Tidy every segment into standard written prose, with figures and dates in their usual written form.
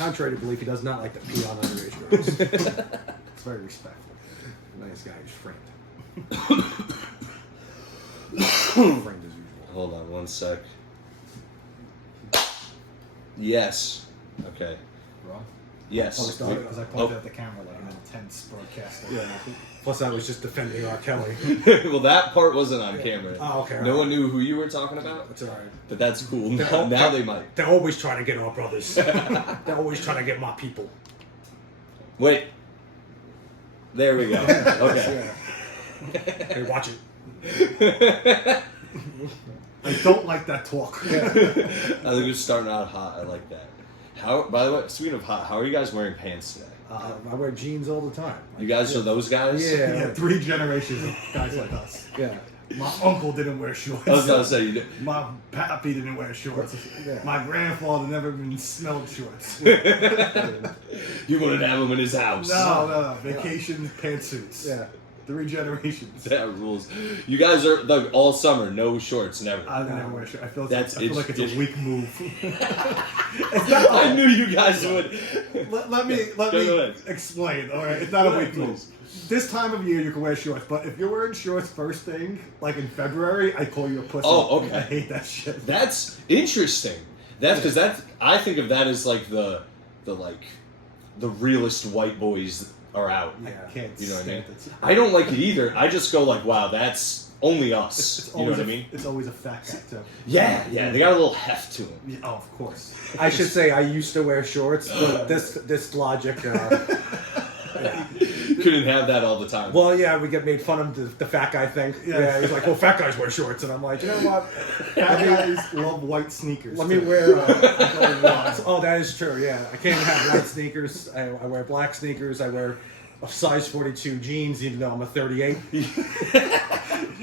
Contrary to belief, he does not like to pee on underage girls. It's very respectful. Nice guy. He's framed. Framed as usual. Hold on 1 sec. Yes. Okay. Wrong? Yes. Because I pointed at the camera like an intense broadcaster. Yeah. Plus, I was just defending R. Kelly. Well, that part wasn't on camera. Oh, okay. No one knew who you were talking about, That's all right. but that's cool. Now they might. They're always trying to get our brothers. They're always trying to get my people. Wait. There we go. Okay. Hey, watch it. I don't like that talk. I think we're starting out hot. I like that. How? By the way, speaking of hot, how are you guys wearing pants today? I wear jeans all the time. You guys are those guys? Yeah. Yeah, 3 generations of guys like us. Yeah. My uncle didn't wear shorts. I was gonna say you did. My pappy didn't wear shorts. Yeah. My grandfather never even smelled shorts. You wouldn't have them in his house. No. Vacation pantsuits. Yeah. 3 generations. That rules. You guys are like all summer, no shorts, never. I never wear shorts. I feel like it's it's a weak move. I knew you guys would. Let me Go ahead. explain. All right, it's not a weak move. This time of year you can wear shorts, but if you're wearing shorts first thing, like in February, I call you a pussy. Oh, okay. I hate that shit. That's interesting. That's because I think of that as like the realest white boys are out. I can't You know what I mean? stand it. I don't like it either. I just go like, wow, that's only us. It's You know always what I mean? It's always a fat guy too. Yeah, they got a little heft to them. Yeah, oh, of course. I should say I used to wear shorts, but this logic. Couldn't have that all the time. Well, yeah, we get made fun of the fat guy thing. Yeah, he's like, well, fat guys wear shorts, and I'm like, you know what? Fat guys love white sneakers. Let me too. wear. Oh, that is true. Yeah, I can't have white sneakers. I wear black sneakers. I wear a size 42 jeans, even though I'm a 38.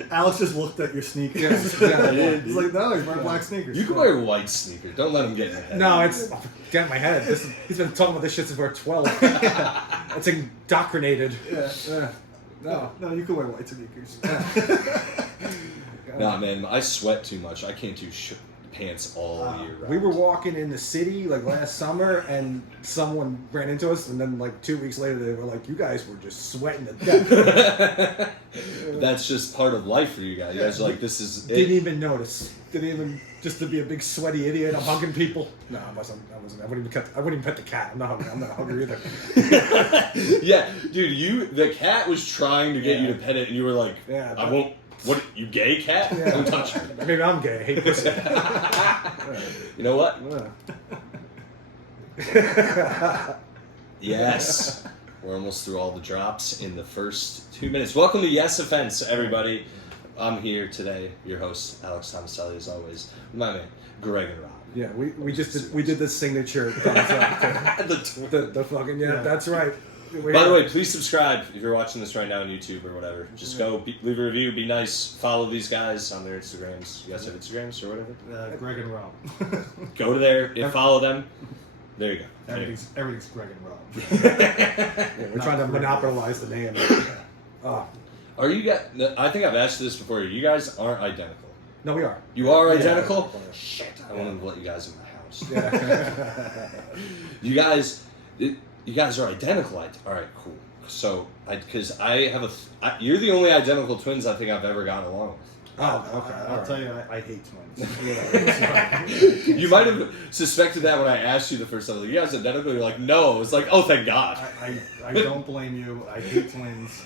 Alex just looked at your sneakers. Yeah. He's like, no, he's wearing black sneakers. You can wear white sneakers. Don't let them get in your head. No, it's get in my head. He's been talking about this shit since we're 12. It's indoctrinated. Yeah. No, you can wear white sneakers. Nah, man, I sweat too much. I can't do pants all year round. We were walking in the city like last summer, and someone ran into us, and then like 2 weeks later, they were like, "You guys were just sweating to death." That's just part of life for you guys. You guys are like, this is Didn't it. even notice. Didn't even just to be a big sweaty idiot. I'm hugging people. No, I wasn't. I wouldn't even pet the cat. I'm not hungry either. Yeah, dude, the cat was trying to get you to pet it, and you were like, Yeah, I won't. What, you gay cat? Yeah. Don't touch me. Maybe I'm gay. I hate pussy. You know what? Yeah. Yes. We're almost through all the drops in the first 2 minutes. Welcome to Yes Offense, everybody. I'm here today, your host, Alex Tomaselli, as always. My man, Greg and Rob. Yeah, we did the signature thumbs up. The fucking that's right. By the way, please subscribe if you're watching this right now on YouTube or whatever. Just go, leave a review, be nice, follow these guys on their Instagrams. You guys have Instagrams or whatever? Greg and Rob. Go to there and follow them. There you go. Everything's Greg and Rob. Yeah, we're trying to monopolize the name. Are you guys? I think I've asked you this before. You guys aren't identical. No, we are. You are identical? Yeah. Shit! I wanted to let you guys in my house. Yeah. You guys are identical. All right, cool. So, because I have you're the only identical twins I think I've ever gotten along with. Oh, okay. I'll tell you, I hate twins. You might have suspected that when I asked you the first time. Like, you guys identical? You're like, no. I was like, oh, thank God. I don't blame you. I hate twins.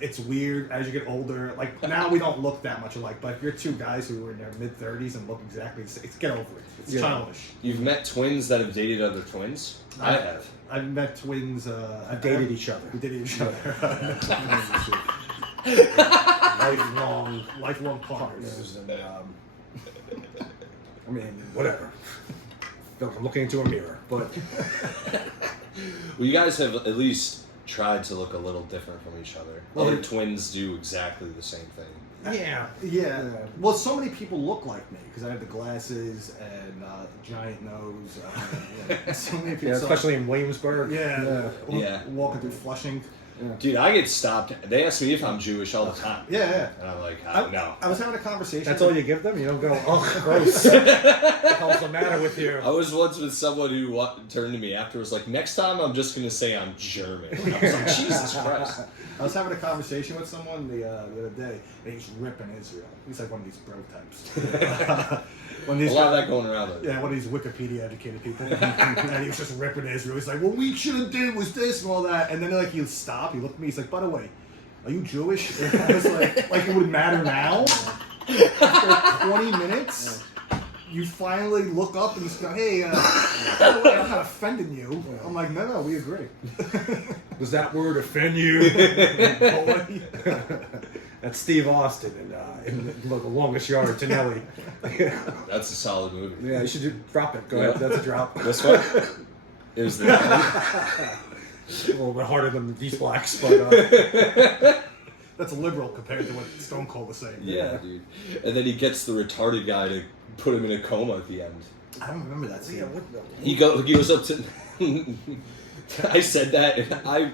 It's weird as you get older. Like, now we don't look that much alike, but if you're two guys who are in their mid-30s and look exactly the same, get over it. It's childish. You've met twins that have dated other twins? I have. I've met twins. I've dated each other. We dated each other. lifelong partners. And, I mean, whatever. Feel like I'm looking into a mirror, but Well, you guys have at least tried to look a little different from each other. Other twins do exactly the same thing. Yeah. Well, so many people look like me because I have the glasses and giant nose. So many people. especially in Williamsburg. Yeah. Walking through Flushing. Dude, I get stopped. They ask me if I'm Jewish all the time. Yeah. And I'm like, no. I was having a conversation. That's all you give them? You don't go, oh, gross. What the hell's the matter with you? I was once with someone who turned to me after, was like, next time I'm just going to say I'm German. And I was like, Jesus Christ. I was having a conversation with someone the other day, and he's ripping Israel. He's like one of these bro types. One of A these lot of that going around. Though. Yeah, one of these Wikipedia educated people. And he was just ripping Israel. He's like, what we should have did was this and all that. And then like he'll stop. He looked at me. He's like, by the way, are you Jewish? And I was like it would matter now? After 20 minutes? You finally look up and you go, hey, by the way, I'm not offending you. I'm like, no, we agree. Does that word offend you? Boy. That's Steve Austin in The Longest Yard, Tonelli. That's a solid movie. Yeah, you should drop it. Go ahead. That's a drop. This one? It was the A little bit harder than these blacks, but That's liberal compared to what Stone Cold was saying. Yeah, dude. And then he gets the retarded guy to put him in a coma at the end. I don't remember that scene. He goes up to. I said that, and I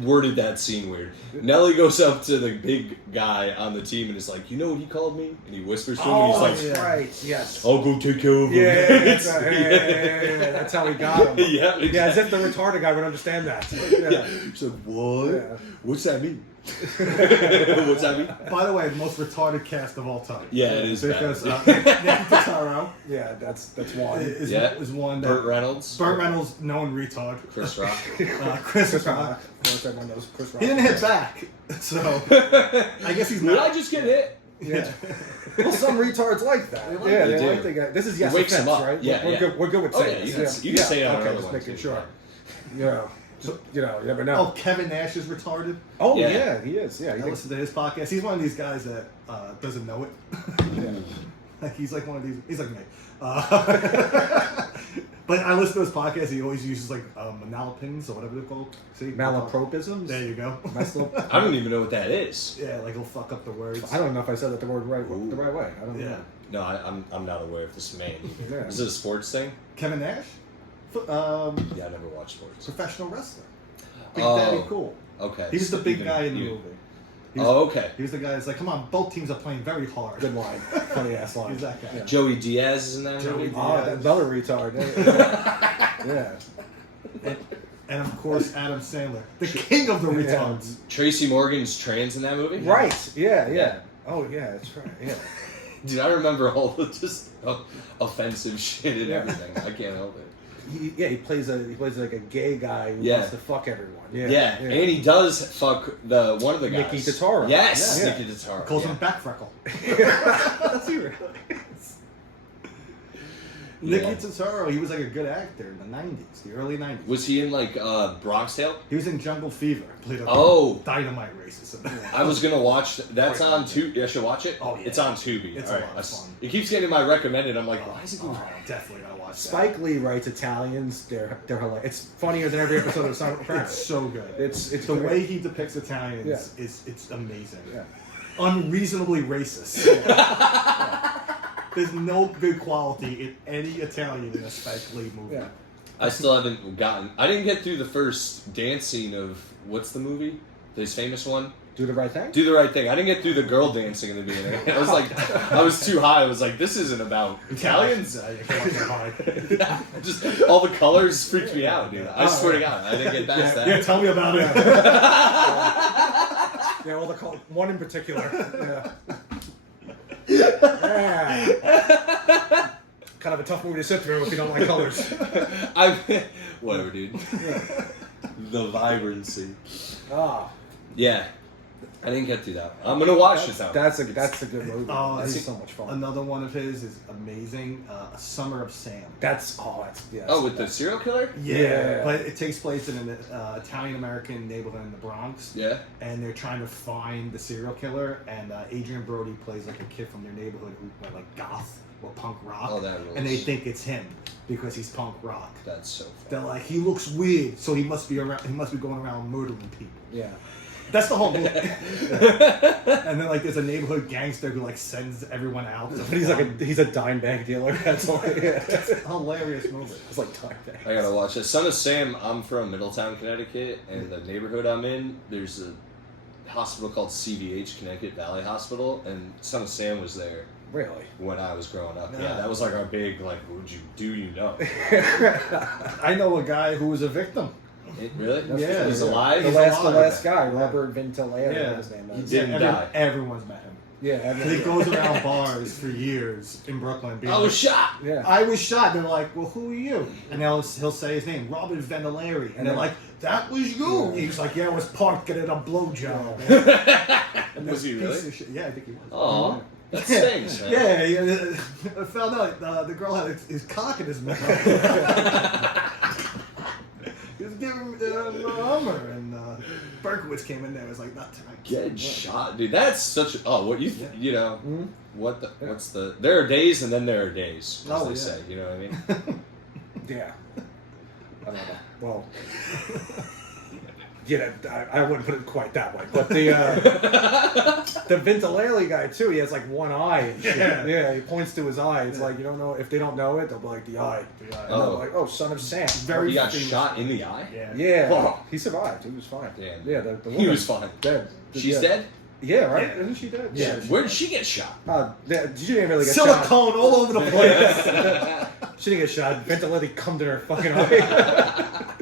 worded that scene weird. Nelly goes up to the big guy on the team and is like, you know what he called me? And he whispers to him, and he's like, that's right. Yes. I'll go take care of him. Yeah, that's right. Yeah. That's how he got him. Yeah, exactly. Yeah, as if the retarded guy would understand that. Yeah. He's like, what? Yeah. What's that mean? What's that mean? By the way, the most retarded cast of all time. Yeah, it is Because bad. Nicky Pitaro Yeah, that's one. is one that... Burt Reynolds. Burt Reynolds, known retard. Chris Rock. Chris Rock. Everyone knows Chris Rock. He didn't hit back, so I guess he's Did not. I just get hit? Yeah. Well, some retards like that. They like Yeah, it. they They like do. the guy. This is It yes wakes offense, them up. right? Yeah, we're yeah. good. We're good with Oh, saying yeah, this. you can say it on Okay, other just ones, making too. sure. Yeah. So, you never know. Oh, Kevin Nash is retarded. Oh, Yeah. yeah, he is. Yeah, I he listen to his podcast. He's one of these guys that doesn't know it. yeah. Like he's like one of these. He's like me. But I listen to his podcast. He always uses like manalapins or whatever they're called. See, Malapropisms. There you go. Nice little- I don't even know what that is. Yeah, like he'll fuck up the words. I don't know if I said that the word the right way. I don't Yeah, know. No, I'm not aware of this man. Either. Yeah. Is it a sports thing? Kevin Nash, Yeah, I never watched sports. professional wrestler. Big Oh. Daddy Cool. Okay. He was the big Even guy in the you- movie. He was, Oh, okay. He was the guy that's like, come on, both teams are playing very hard. Good line. Funny ass line. He's that guy. Yeah. Joey Diaz is in that Joey movie? Diaz. Oh, that another retard. Yeah. And of course, Adam Sandler, the king of the retards. Tracy Morgan's trans in that movie? Right. Yeah, yeah. Yeah. Oh, yeah, that's right. Yeah. Dude, I remember all the just offensive shit and Yeah. everything. I can't help it. He plays like a gay guy who Yeah. wants to fuck everyone. Yeah. Yeah, and he does fuck one of the guys. Nicky Totaro. Yes, Yeah. Nicky Totaro. Calls yeah. him back freckle. That's he really is. Nicky Yeah. Totaro, he was like a good actor in the 90s, the early 90s. Was he in like Bronx Tale? He was in Jungle Fever. Played a Oh. dynamite racist. I was gonna watch. That's on Tubi. I should watch it. Oh, yeah. It's on Tubi. It's All a right. lot of fun. It keeps getting my recommended. I'm like, why is it? Oh, definitely gotta watch Spike Lee writes Italians. They're hilarious. It's funnier than every episode of that. Sopranos. It's so good. It's the great. way he depicts Italians Yeah. is it's amazing. Yeah. Unreasonably racist. There's no good quality in any Italian in a Spike Lee movie. Yeah. I still haven't gotten. I didn't get through the first dance scene of what's the movie? His famous one. Do the right thing. Do the right thing. I didn't get through the girl dancing in the beginning. I was like, I was too high. I was like, this isn't about Italians. You can't watch that high. Just all the colors freaked me out, dude. I swear to God, I didn't get past that. Yeah, tell me about it. Yeah, well, one in particular. Yeah. Kind of a tough movie to sit through if you don't like colors. Whatever, dude. The vibrancy. Ah, Yeah, I didn't get through that. I'm gonna watch it though. that's a good movie. Oh, That's it's so much fun. Another one of his is amazing. A Summer of Sam. That's yeah. Oh, with the serial killer? Yeah. But it takes place in an Italian-American neighborhood in the Bronx. Yeah. And they're trying to find the serial killer, and Adrian Brody plays like a kid from their neighborhood who went like goth or punk rock. Oh, that rules. And they think it's him because he's punk rock. That's so fun. They're like, he looks weird, so he must be around. He must be going around murdering people. Yeah. That's the whole movie. And then like there's a neighborhood gangster who like sends everyone out. But he's a dime bag dealer. That's all. Yeah. It's a hilarious movie. It's like dime bag. I gotta watch it. Son of Sam, I'm from Middletown, Connecticut, and the neighborhood I'm in, there's a hospital called CVH, Connecticut Valley Hospital, and Son of Sam was there Really? when I was growing up. Yeah. Yeah, that was like our big, like, what would you do, you know? I know a guy who was a victim. Really? Yeah. He's alive? The He's last alive. guy, Robert Vintalera, Yeah. what his name He is. didn't die. Everyone's met him. Yeah, And he goes around bars for years in Brooklyn. Being I was like, shot! Yeah. I was shot. They're like, well, who are you? And he'll say his name, Robert Ventilari. And they're like, that was you. Yeah. He's like, yeah, I was parked getting a blowjob. And Was he this really? piece of shit- Yeah, I think he was. Aw, that stinks, man. Yeah, I found out the girl had his cock in his mouth. He was giving him a Hummer, and Berkowitz came in there and was like, not tonight. Get shot, dude. That's such a. Oh, what you, you know, Mhm. what the, what's the. There are days and then there are days, as Oh, they yeah. say. You know what I mean? Yeah. I don't know. Well, yeah, I wouldn't put it quite that way. But the Vintalelli guy too, he has like one eye. And shit. Yeah. Yeah, he points to his eye. It's like you don't know if they don't know it, they'll be like the eye. And Oh. they're like, oh, son of Sam. Very He got famous. shot in the eye? Yeah. Yeah, Oh. he survived. He was fine. Damn. Yeah, the woman He was fine. dead. She's yeah. dead? Yeah, right. Yeah. Isn't she dead? Yeah. Where did she get shot? She didn't really get Silicone shot. all over the place. She didn't get shot. Vintalelli come to her fucking eye.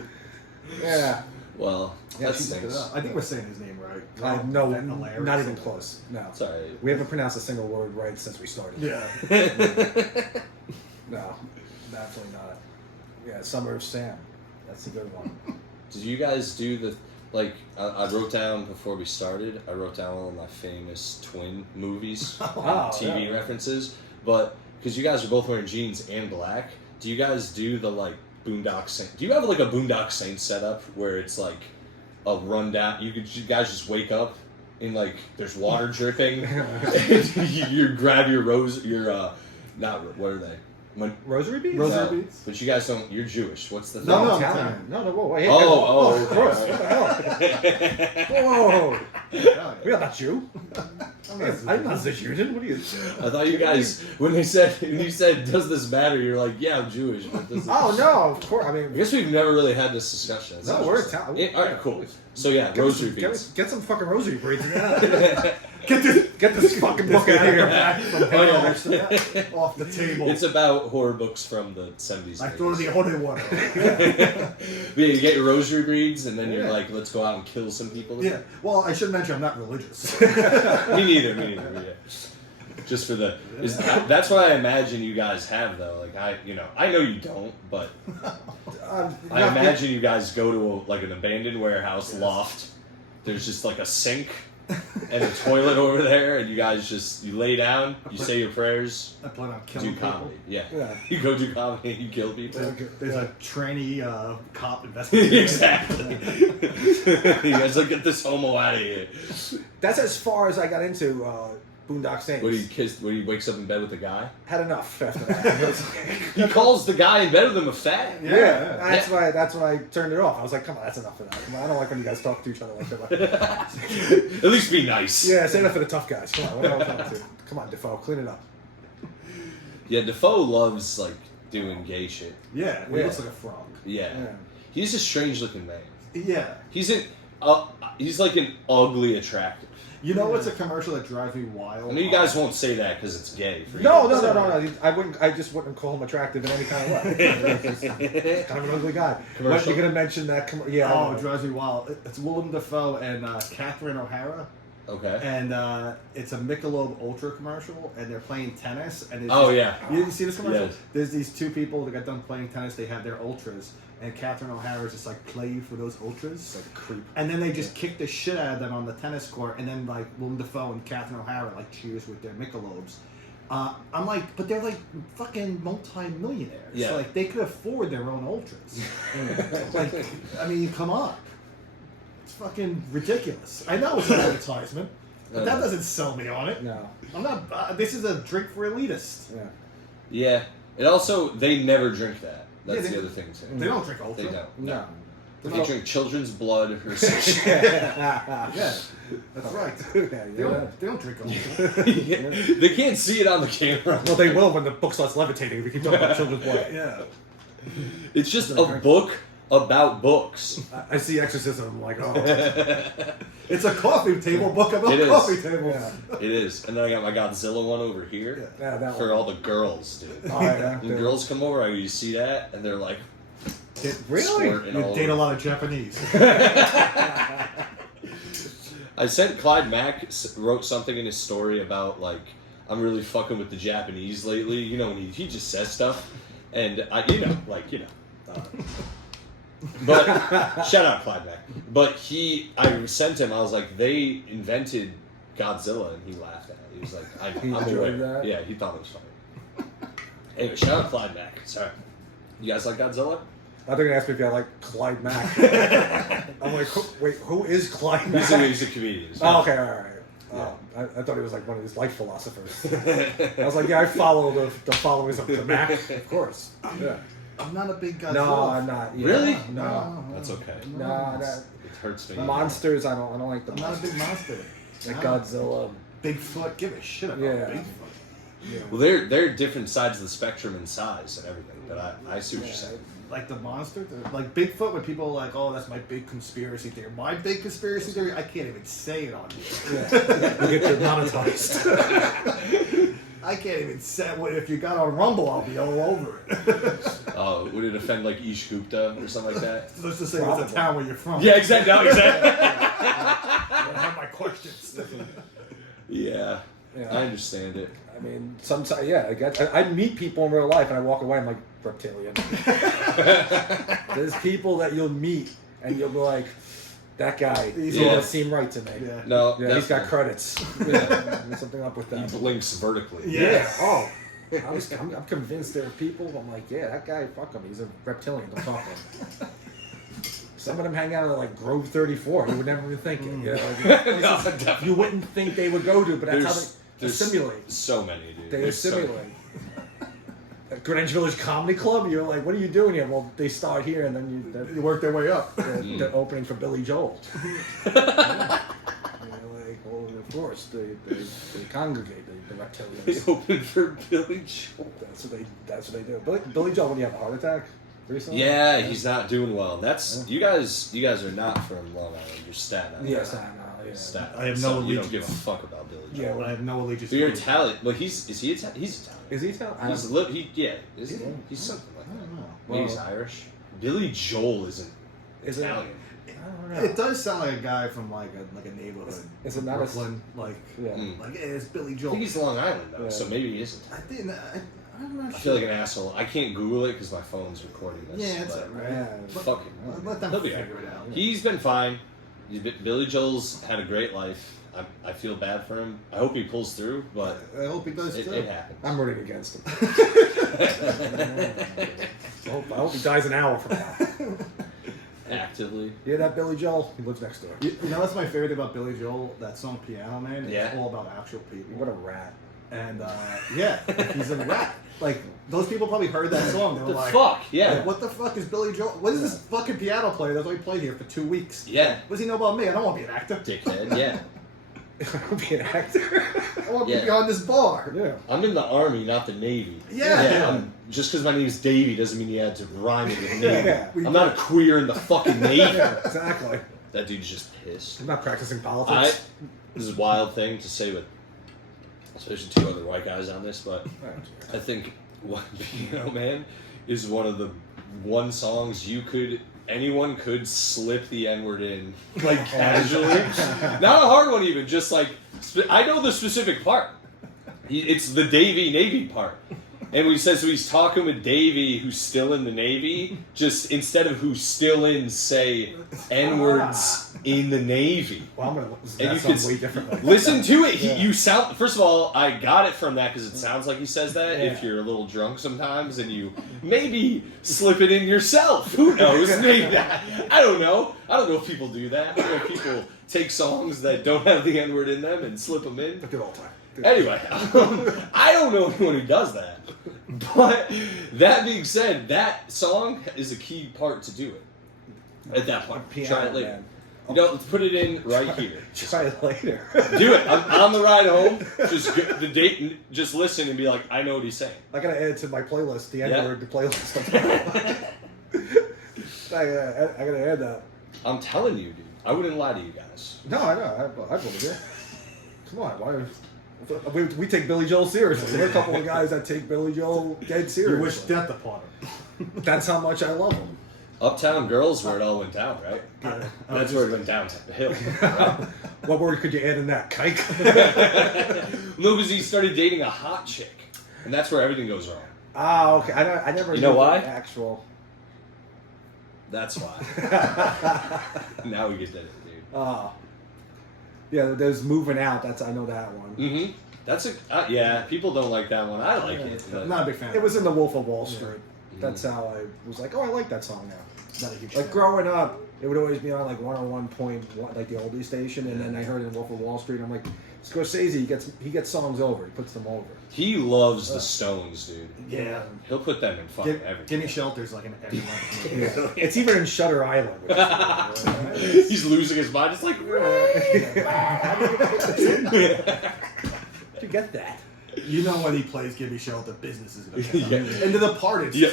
Yeah. Well, Yeah, that she looked it stinks. I think we're saying his name right. No, Ventilari. not even close. No. Sorry. We haven't pronounced a single word right since we started. Yeah. No, definitely not. Yeah, Summer of Sam. That's a good one. Did you guys do the. Like, I wrote down before we started, I wrote down all of my famous twin movies, Oh, TV yeah. references. But, because you guys are both wearing jeans and black, do you guys do the, like, Boondock Saint? Do you have, like, a Boondock Saint setup where it's, like, a rundown? You guys just wake up and, like, there's water dripping. And you grab your not, what are they? Rosary beads? Rosary No, beads? but you guys don't, you're Jewish. What's the thing? No, no. Italian. No, whoa, wait. Oh, of course. What the hell? Whoa. Yeah. We are not Jew. I'm not a Jew. What are you? I thought you guys, when you said, does this matter? You're like, yeah, I'm Jewish. But does it... Oh, no, of course. I I mean, guess we've never really had this discussion. It's no, we're interesting. Italian. Yeah, all right, cool. So yeah, Get rosary some- beads. Get some fucking rosary beads. Get Get this fucking book out of here. Oh, yeah. off the table. It's about horror books from the 70s. I throw the holy water. Yeah, you get your rosary beads, and then you're Yeah. like, let's go out and kill some people. with Yeah. Well, I should mention I'm not religious. it. Me neither. Yeah. Just for the, that's what I imagine you guys have though. Like I know you don't, but I imagine you guys go to like an abandoned warehouse loft. There's just like a sink and a toilet over there, and you guys you lay down, you say your prayers, I plan on do killing people. comedy. Yeah. Yeah. You go do comedy and you kill people. There's a trainee cop investigating. Exactly. You guys like get this homo out of here. That's as far as I got into Boondock Saints. When he wakes up in bed with a guy. Had enough after that. He calls the guy in bed with him a fat. Yeah. That's when I turned it off. I was like, come on, that's enough of that. Come on, I don't like when you guys talk to each other like that. At least be nice. Yeah, say that for the tough guys. Come on, what am I talking to? Come on, Defoe, clean it up. Yeah, Defoe loves like doing gay shit. Yeah. He Yeah. looks like a frog. Yeah. Yeah. He's a strange looking man. Yeah. He's like an ugly attractive. You know what's a commercial that drives me wild? I know you guys won't say that because it's gay. For you No. guys. I just wouldn't call him attractive in any kind of way. He's kind of an ugly guy. What, Commercial? you're gonna mention that? Yeah. I Oh, know. it drives me wild. It's Willem Dafoe and Catherine O'Hara. Okay. And it's a Michelob Ultra commercial, and they're playing tennis. And it's Oh, yeah. You see this commercial? Yes. There's these two people that got done playing tennis. They have their ultras, and Catherine O'Hara is just like, play you for those ultras. Like a creep. And then they just kick the shit out of them on the tennis court, and then like Willem Dafoe and Catherine O'Hara like cheers with their Michelobs. I'm like, but they're like fucking multi-millionaires. Yeah. Like they could afford their own ultras. Like, I mean, come on. It's fucking ridiculous. I know it's an advertisement, but that doesn't sell me on it. No. I'm not. This is a drink for elitists. Yeah. Yeah. And also, they never drink that. That's Yeah, the other thing too. They don't drink ultra. They don't. No. If you drink children's blood or some shit. Yeah, that's right. Yeah, They don't drink alcohol. They can't see it on the camera. Well, they will when the book starts levitating. If we keep talking about children's blood. Yeah. It's just a book about books. I see Exorcism. I'm like, oh, It's a coffee table book about It is. coffee tables. yeah, It is. And then I got my Godzilla one over here yeah, that for one. all the girls, dude. Oh, yeah, When girls come over, you see that, and they're like, Really? squirting You all date a over. lot of Japanese. I sent Clyde Mack wrote something in his story about like I'm really fucking with the Japanese lately. You know, when he just says stuff, and I but shout out Clyde Mack. But I sent him. I was like, they invented Godzilla, and he laughed at it. He was like, I'm enjoyed aware. that? Yeah, he thought it was funny. Anyway, shout out Clyde Mack. Sorry, you guys like Godzilla? I think they asked me if I like Clyde Mack. I'm like, wait, who is Clyde Mack? He's a comedian. Oh, okay, all right. I thought he was like one of his life philosophers. I was like, yeah, I follow the followers of the Mac, of course. Yeah. I'm not a big Godzilla. No, I'm not. Yeah. Really? No. That's okay. No, that It hurts me. monsters. I don't like the I'm not a monsters. big monster. Like No. Godzilla. Bigfoot, give a shit about Yeah. Bigfoot. Yeah. Well, they're different sides of the spectrum in size and everything. But I see what you're saying. Like the monster, like Bigfoot, when people are like, "Oh, that's my big conspiracy theory." My big conspiracy theory, I can't even say it on here. Yeah. You get demonetized. I can't even say. Well, if you got on Rumble, I'll be all over it. Oh, would it offend like Ish Gupta or something like that? Let's just say it's Probably. a town where you're from. Yeah, exactly. No, exactly. I have my questions. Yeah, Yeah. I understand it. I mean, sometimes, yeah, I meet people in real life and I walk away, I'm like, reptilian. There's people that you'll meet and you'll be like, that guy, he Yeah. doesn't seem right to me. Yeah. No, Yeah, he's got definitely. credits. Yeah, there's something up with He that. blinks vertically. Yes. Yeah. Oh, I'm convinced there are people. I'm like, yeah, that guy, fuck him. He's a reptilian. Don't talk to him. Some of them hang out at like Grove 34. You would never even think it. You know, like, No, places definitely. you wouldn't think they would go to, but that's how they There's assimilate. so many, dude. They There's so many. assimilate. At Greenwich Village Comedy Club, you're like, what are you doing here? Well, they start here and then You work their way up. they're opening for Billy Joel. You're like, well, of course, they congregate, the They reptilians. opened for Billy Joel. That's what they do. Billy Joel, when you have a heart attack recently? Yeah, he's not doing well. That's you guys are not from Long Island. You're Staten Island. Yes, I know. Yeah. Staten I have Island. no So you don't allegiance. give a fuck about Billy Joel. Yeah, But I have no allegiance. But you're to Bigfoot. Italian. Well, is he Italian? He's Italian. Is he Italian? I He's don't- he's Is he? something like I that. don't know. Maybe he's Well- Irish. Billy Joel isn't Is it? Italian. I don't know. It does sound like a guy from like a neighborhood. Is it not a- Brooklyn? Like, Yeah. Mm. like hey, it's Billy I Joel. think he's Long Island though, Yeah. so maybe he isn't. I think I'm not I sure. feel like an asshole. I can't Google it because my phone's recording this. Yeah, it's but alright. Yeah. fuck him. Let them He'll be figure it out. He's been fine. Billy Joel's had a great life. I feel bad for him. I hope he pulls through, but I hope he does it too. happens. I'm rooting against him. I hope he dies an hour from now. Actively. Yeah, that Billy Joel, he lives next door. You know what's my favorite thing about Billy Joel? That song Piano Man. It's Yeah. all about actual people. What a rat. And yeah, he's a rat. Like those people probably heard that song. They were The like, fuck? Yeah. like, what the fuck is Billy Joel? What is this fucking piano player that's only played here for 2 weeks? Yeah. What does he know about me? I don't want to be an actor. Dickhead. Yeah. I'll be an actor. I want to Yeah. be behind this bar. Yeah. I'm in the army, not the navy. Yeah. Just because my name's Davey doesn't mean you had to rhyme it with navy. Yeah. I'm not a queer in the fucking navy. Yeah, exactly. That dude's just pissed. I'm not practicing politics. This is a wild thing to say with, especially two other white guys on this, but I think Piano Man is one of the songs anyone could slip the N-word in, like casually. Not a hard one even, just like, I know the specific part. It's the Davy Navy part. And when he says he's talking with Davy, who's still in the Navy, just instead of who's still in, say, N-words in the Navy. Well, I'm going to And that you sounds could way differently. listen to it. Yeah. You sound. First of all, I got it from that because it sounds like he says that. Yeah. If you're a little drunk sometimes, and you maybe slip it in yourself. Who knows? Maybe I don't know. I don't know if people do that. I don't know if people take songs that don't have the N word in them and slip them in. I do it all the time. Anyway, I don't know anyone who does that. But that being said, that song is a key part to do it. At that point, Piano, try it later. man. You know, let's put it in right here. Try it later. Do it. On the ride home, just the date, just listen and be like, I know what he's saying. I gotta add it to my playlist. The Yeah. N-word, the playlist. I gotta add that. I'm telling you, dude. I wouldn't lie to you guys. No, I know. I believe you. Come on, why? We take Billy Joel seriously. There are a couple of guys that take Billy Joel dead seriously. You wish death upon him. That's how much I love him. Uptown Girls, where it all went down, right? That's where it went downhill. Right? What word could you add in that? Kike? No, because he started dating a hot chick, and that's where everything goes wrong. Ah, okay. I never. You know knew why? the Actual. That's why. Now we get that, dude. Yeah. There's moving out. I know that one. Mm-hmm. That's yeah. People don't like that one. I like it. I'm not a big fan. It was in The Wolf of Wall Street. Mm-hmm. That's how I was like, oh, I like that song now. Not a huge Like fan. growing up, it would always be on like 101.1, like the oldie station, and then I heard it in Wolf of Wall Street. I'm like, Scorsese he gets songs over. He puts them over. He loves the Stones, dude. Yeah. He'll put them in fucking everything. Gimme Shelter's like an everyone. Yeah. It's even in Shutter Island. Which is He's losing his mind. It's like, you get that? You know when he plays Gimme Shelter, business is gonna get done. Yeah. And to the part, it's Yeah.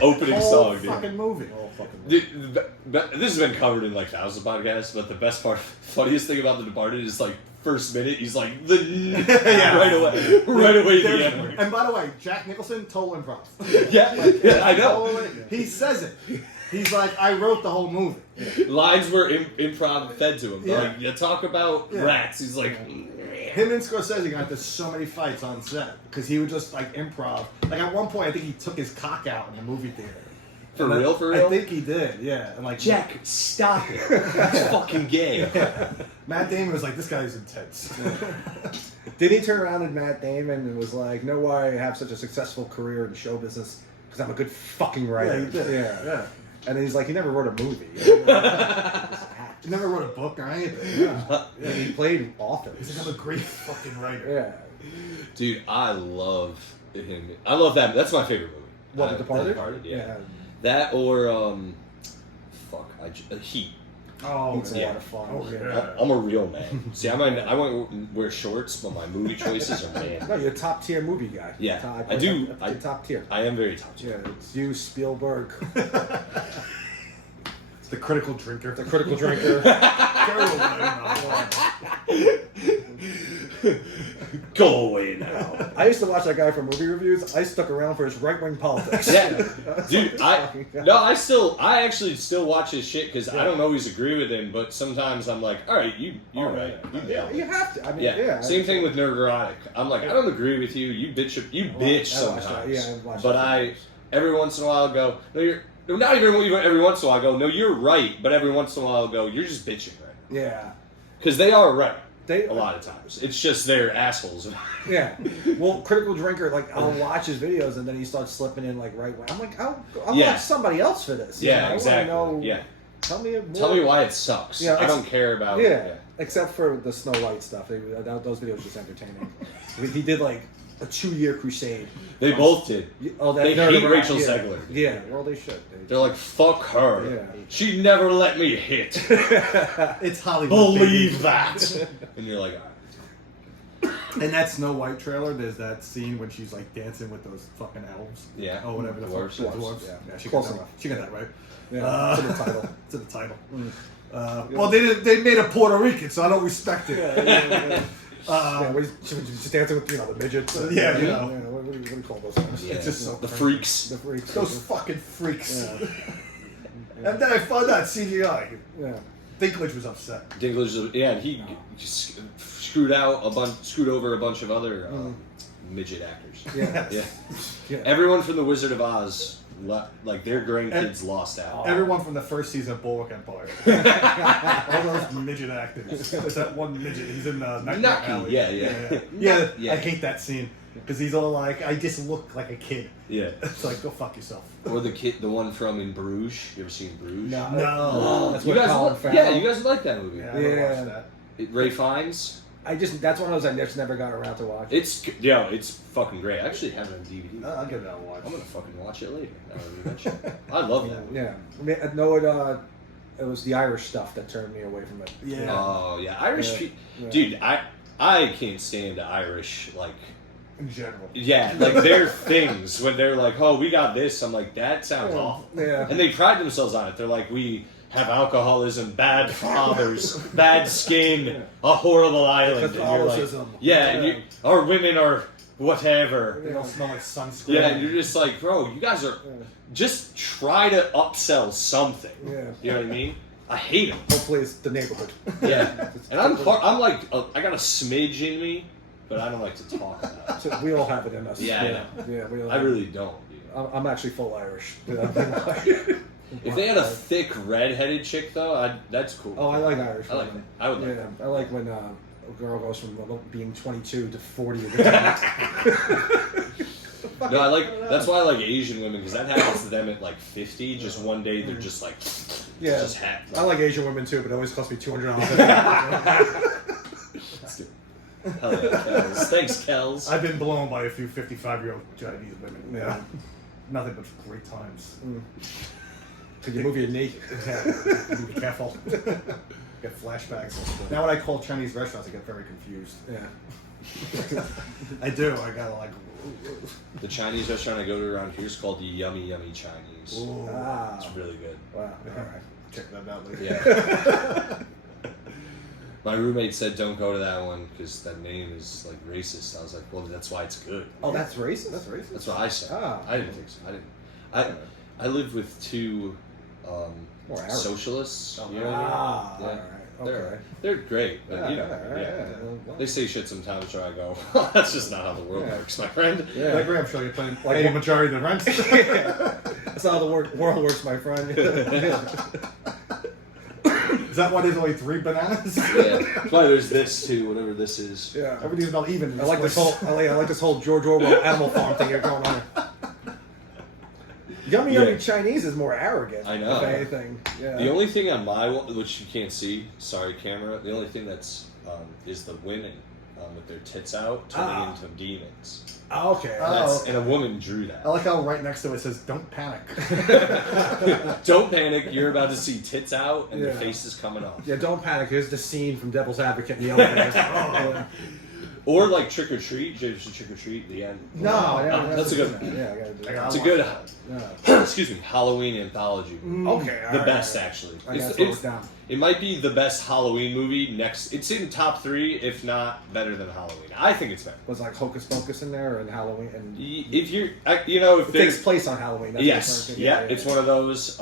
Opening whole song, dude. fucking movie. Oh, fucking. Dude, this has been covered in like thousands of podcasts, but the best part, funniest thing about The Departed is like first minute, he's like Yeah. right away the There's- N-word. And by the way, Jack Nicholson, total improv. Yeah, I know. Totally- He says it. He's like, I wrote the whole movie. Lines were improv fed to him. Yeah. Like, you talk about Yeah. rats, he's like, Him and Scorsese got into so many fights on set because he would just like improv. Like at one point, I think he took his cock out in the movie theater. For And real, for real? I think he did. Yeah, and like Jack, stop it. It's fucking gay. Matt Damon was like, this guy's intense. Did he turn around at Matt Damon and was like, "Know why I have such a successful career in show business? Because I'm a good fucking writer." Yeah, he did. Yeah. Yeah. And then he's like, he never wrote a movie. He never wrote a book or anything. Yeah. And he played authors. He's like, I'm a great fucking writer. Yeah. Dude, I love him. I love that. That's my favorite movie. What, The Departed? Yeah. That or, Heat. Oh, It's a yeah. lot of fun. Oh, Yeah. yeah. I'm a real man. See, I might wear shorts, but my movie choices are man. No, you're a top tier movie guy. Yeah, Top, I do. You're top tier. I am very top tier. Yeah, it's you, Spielberg, It's the critical drinker. the critical drinker. Go away now. I used to watch that guy for movie reviews. I stuck around for his right wing politics. Yeah, dude. I actually still watch his shit because I don't always agree with him, but sometimes I'm like, all right, you're right. You Yeah, nailed you it. have to. I mean, Yeah. yeah. Same thing with Neurotic. I'm like, I don't agree with you. You bitch. You bitch I watched that. sometimes. Yeah, I watched but that. I every once in a while go, no, you're. No, not even every once in a while I go, no, you're right. But every once in a while I go, you're just bitching right now. Yeah. Because they are right. They A lot of times. It's just they're assholes. Yeah. Well, critical drinker, like I'll watch his videos and then he starts slipping in like right wing. I'm like, I'll Yeah. watch somebody else for this. You know, Yeah, I exactly. wanna know, Yeah. Tell me more. Tell me why it sucks. Yeah, I don't care about Yeah. Except for the Snow White stuff. Those videos were just entertaining. I mean, he did like a 2-year crusade. They both did. Oh, They hate Rachel Zegler. Yeah. Well, they should. They're like, fuck her. Yeah. She never let me hit. It's Hollywood. Believe baby. that. And you're like, all right. In that Snow White trailer, there's that scene when she's like dancing with those fucking elves. Yeah. Oh, whatever the Dwarves. fuck. Dwarves, Dwarves. yeah. She Close got that. enough. She got that right. Yeah. To the title. To the title. Well, they made a Puerto Rican, so I don't respect it. Yeah, what is, she was just dancing with the midgets. Yeah, you yeah. know. What do you call those things? Yeah. It's just so the crazy. freaks. The freaks. Those fucking freaks. Yeah. And then I found out CGI. Yeah. Dinklage was upset. Dinklage, yeah, and he screwed over a bunch of other midget actors. Yeah. Yeah. Yeah. Everyone from the Wizard of Oz, like their grandkids lost out. Everyone from the first season of Bulwark Empire. All those midget actors. There's that one midget. He's in Nightmare Nucky, Alley. yeah. Yeah, Yeah. I hate that scene because he's all like, "I just look like a kid." Yeah. It's like, go fuck yourself. Or the one from In Bruges. You ever seen Bruges? No. No. That's You what guys, Colin would, Farrell. yeah, you guys would like that movie. Yeah, I don't Yeah. watch that. Ray Fiennes. That's one of those I just never got around to watch. It's fucking great. I actually have it on DVD. I'll give that a watch. I'm gonna fucking watch it later. Now that you mention it. I love that movie. Yeah. I mean, I know it. It was the Irish stuff that turned me away from it. Yeah. Oh yeah, Irish Yeah. people, Yeah. dude. I can't stand the Irish. Like, In general. yeah, like their things when they're like, "Oh, we got this." I'm like, that sounds Yeah. awful. Yeah. And they pride themselves on it. They're like, we have alcoholism, bad fathers, bad skin, a horrible island. And you're like, Catholicism. yeah, and you, our women are whatever. They don't smell like sunscreen. Yeah, and you're just like, bro, you guys are just try to upsell something. Yeah. You know what I mean? I hate them. Hopefully it's the neighborhood. Yeah, and I'm like, I got a smidge in me, but I don't like to talk about it. So we all have it in us. Yeah, I know. Yeah, we all I really don't. Dude. I'm actually full Irish. If they had a thick redheaded chick though, that's cool. Oh, I like Irish. I like women. that. I would like Yeah, that. I like when a girl goes from being 22 to 40 at the time. No, I like. That's why I like Asian women because that happens to them at like 50. Just one day they're just like, Yeah. just hat. I like Asian women too, but it always costs me $200. Hell yeah, Kels. Thanks, Kels. I've been blown by a few 55-year-old Chinese women. Yeah. Nothing but great times. Could you move your knee? Yeah. Be careful. Get flashbacks. Now when I call Chinese restaurants, I get very confused. Yeah. I do. I gotta like. The Chinese restaurant I go to around here is called the Yummy Yummy Chinese. Ooh. Ah. It's really good. Wow. All right. Check that out later. Yeah. My roommate said don't go to that one because that name is like racist. I was like, well, that's why it's good. Oh, that's racist? That's racist. That's what I said. Ah. I didn't think so. I lived with two More Arab. socialists. You know what I mean? Ah, Yeah. all right. Okay. They're great, but you know, all right, yeah. Well, They say shit sometimes, so I go, that's just not how the world Yeah. works, my friend. Yeah. Like Graham show, you're playing Like- the majority of the rent. That's how the world works, my friend. Is that why there's only 3 bananas? Yeah. That's why there's this too, whatever this is. Yeah. Everything's about even. in I like this place. whole I like this whole George Orwell Animal Farm thing you're going on. Yummy Yeah. Yummy Chinese is more arrogant. I know. If anything. Yeah. The only thing on my wall, which you can't see, sorry camera, the only thing that's is the women with their tits out turning Ah. into demons. Oh, okay. Oh. That's, okay. and a woman drew that. I like how right next to it says "Don't panic." Don't panic, you're about to see tits out and their Yeah. face is coming off. Yeah, don't panic. Here's the scene from Devil's Advocate in the elevator. Yeah. Or like Trick or Treat, did you see Trick or Treat, the end? No, I Oh, that's a good one. Yeah, I gotta do I that. got- It's a good, Yeah. excuse me, Halloween anthology. Okay, The all best, right. actually. I It's- gotta throw it's- it down. It might be the best Halloween movie next. It's in top 3, if not better than Halloween. I think it's better. Was like Hocus Pocus in there and Halloween and If you're, if it there's, takes place on Halloween. That's yes, the first yeah, thing. it's one of those.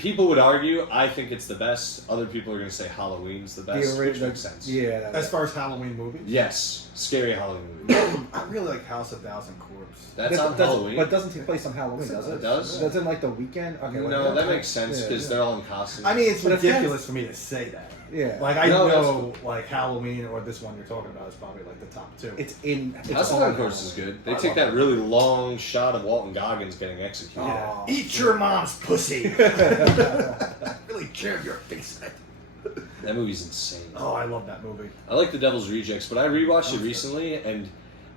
People would argue. I think it's the best. Other people are going to say Halloween's the best, which original. makes sense. Yeah. that- As far as Halloween movies, Yes, scary Halloween movie. I really like House of Thousand Corpse. That's This on doesn't- Halloween. But it doesn't take place on Halloween, does it? It does? Doesn't like the weekend? Okay. No, wait, that makes sense Yeah, because yeah. they're all in costume. I mean, it's But if ridiculous for me to say that. Yeah. Like I No, know, like Halloween or this one you're talking about is probably like the top 2. It's in. It's House of on Concourse is Halloween. good. They I take love that really long shot of Walton Goggins getting executed. Oh. Eat your mom's pussy. Really jam your face in it. That movie's insane. Oh, I love that movie. I like The Devil's Rejects, but I rewatched it recently, and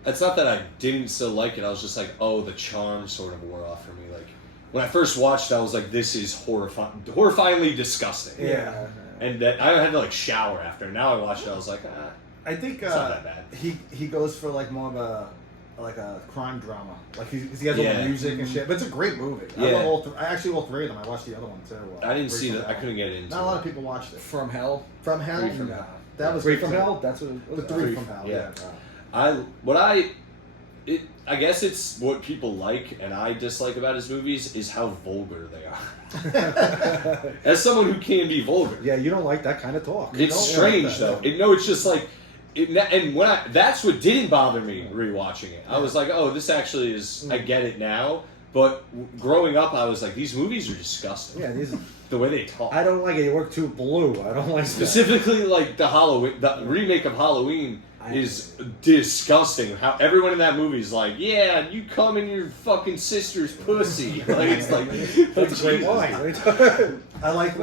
it's not that I didn't still like it. I was just like, oh, the charm sort of wore off for me. Like when I first watched it, I was like, this is horrifyingly disgusting. Yeah. And that I had to like shower after. Now I watched it, I was like, ah, I think it's not that bad. he goes for like more of a crime drama. Like he has all Yeah. the music and shit. But it's a great movie. I Yeah. love all I actually all 3 of them. I watched the other one too. I didn't see Free that. from I Hell. couldn't get into Not a lot it. of people watched it. From Hell. From Hell. Free from No. Hell. That was Free good from too. Hell. That's what. It The was. 3 from Hell. Yeah. Yeah. I guess it's what people like and I dislike about his movies is how vulgar they are. As someone who can be vulgar. Yeah, you don't like that kind of talk. It's strange though. It's just like, and that's what didn't bother me rewatching it. I was like, oh, this actually is. I get it now. But growing up, I was like, these movies are disgusting. Yeah, these. The way they talk. I don't like it. You work too blue. I don't like that. Specifically, like the remake of Halloween is disgusting. How everyone in that movie is like, yeah, you come in your fucking sister's pussy. Like it's like That's a great Jesus. line. I like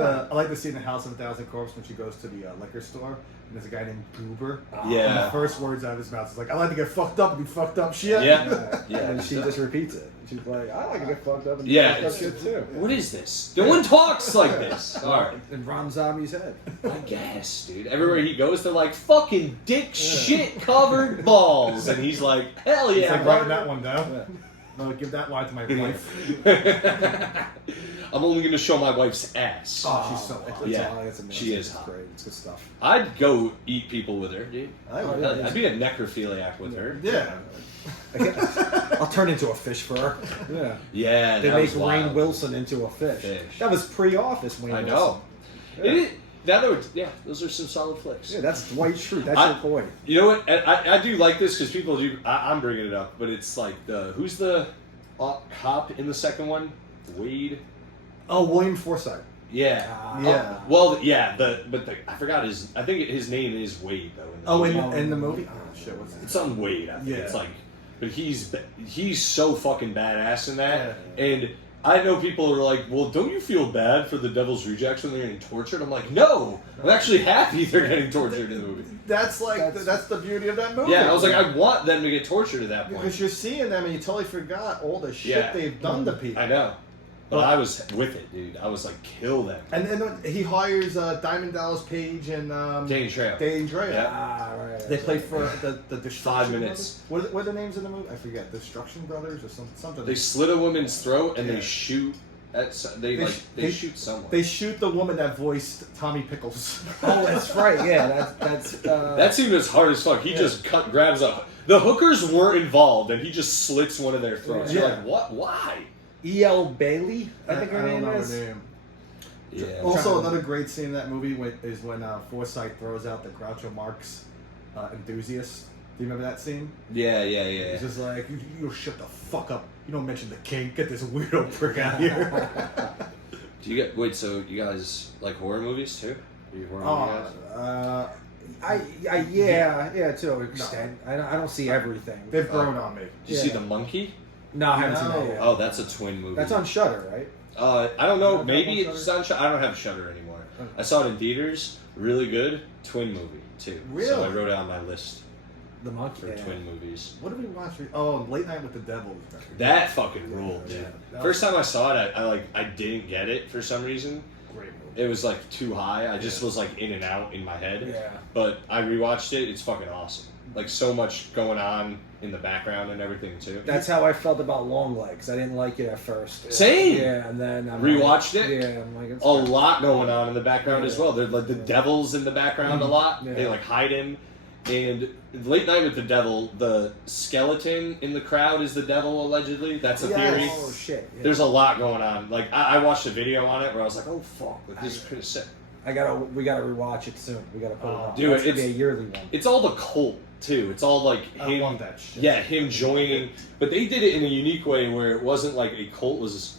the scene in House of a Thousand Corpses when she goes to the liquor store and there's a guy named Goober. Yeah. And the first words out of his mouth is like, "I like to get fucked up and do fucked up shit." Yeah. Yeah. And she just repeats it. She's like, I like to get fucked up and do Yeah, fucked up it's- shit too. What is this? No one talks like this. All right. In Ron Zombie's head. I guess, dude. Everywhere he goes, they're like, fucking dick shit covered balls. And he's like, hell He's yeah. like brother. writing that one down. Yeah. No, give that line to my wife. I'm only going to show my wife's ass. Oh, she's so It's hot. Yeah, it's amazing. she is It's hot. great. It's good stuff. I'd go eat people with her, dude. I Oh, would. yeah. I'd be a necrophiliac with her. Yeah. I'll turn into a fish for her. Yeah. Yeah, They that make was wild. Rainn Wilson into a fish. Fish. That was pre-Office Wayne I Wilson. know. Yeah. It is, now that yeah, those are some solid flicks. Yeah, that's Dwight Schrute. That's I- your boy. You know what? I do like this because people do. I'm bringing it up, but it's like who's the cop in the second one? Wade. Oh, William Forsythe. Yeah. Yeah. Well, yeah. I forgot his. I think his name is Wade though. In the Oh, movie. in the movie? Oh, shit. What's It's on Wade. I think Yeah. it's like, but he's so fucking badass in that. And I know people are like, well, don't you feel bad for the Devil's Rejects when they're getting tortured? I'm like, no, I'm actually happy they're getting tortured in the movie. That's like that's the beauty of that movie. Yeah, I was like, I want them to get tortured at that point. because you're seeing them and you totally forgot all the shit Yeah. they've done to people. I know. But I was with it, dude. I was like, kill them. And then he hires Diamond Dallas Page and Danny Trejo. Danny Trejo. Yeah. Ah, right. They play for the Destruction 5 minutes. Brothers? What are the names of the movie? I forget. Destruction Brothers or something. They slit a woman's throat and Yeah. they shoot at they shoot someone. They shoot the woman that voiced Tommy Pickles. Oh, that's right. Yeah, that's. That scene was hard as fuck. He just grabs a. The hookers were involved, and he just slits one of their throats. Yeah. You're like, what? Why? E.L. Bailey, I think her don't name know is. her name. Yeah. Also, another great scene in that movie is when Forsythe throws out the Groucho Marx enthusiast. Do you remember that scene? Yeah. He's just like, you shut the fuck up. You don't mention the king. Get this weirdo prick out here. Do you wait? So you guys like horror movies too? Are you horror movie guys? Yeah, to an extent. I don't see everything. They've grown on me. Did you see The Monkey? No, I haven't seen that No. yet. Oh, that's a twin movie. That's on Shudder, right? I don't know. Is that Maybe on it's on Shudder. I don't have Shudder anymore. I saw it in theaters. Really good. Twin movie too. So I Really? wrote it on my list The Monkey. for twin movies. What did we watch? Oh, Late Night with the Devil. That fucking ruled, dude. Yeah. First time I saw it, I didn't get it for some reason. Great movie. It was like too high. I just was like in and out in my head. Yeah. But I rewatched it. It's fucking awesome. Like so much going on in the background and everything too. That's how I felt about Longlegs. I didn't like it at first. Same. Yeah, and then I'm Rewatched like, it? Yeah, I'm like, it's A lot going on in the background as well. There's like the devil's in the background a lot. Yeah. They like hide him. And Late Night with the Devil, the skeleton in the crowd is the devil allegedly. That's a theory. Oh shit. Yeah. There's a lot going on. Like I watched a video on it where I was like, oh fuck, like, this is pretty sick. we gotta rewatch it soon. We gotta put it on. Dude, That's gonna be a it's- yearly one. It's all the cult too. It's all like I him. love that shit. Yeah, him joining, but they did it in a unique way where it wasn't like a cult was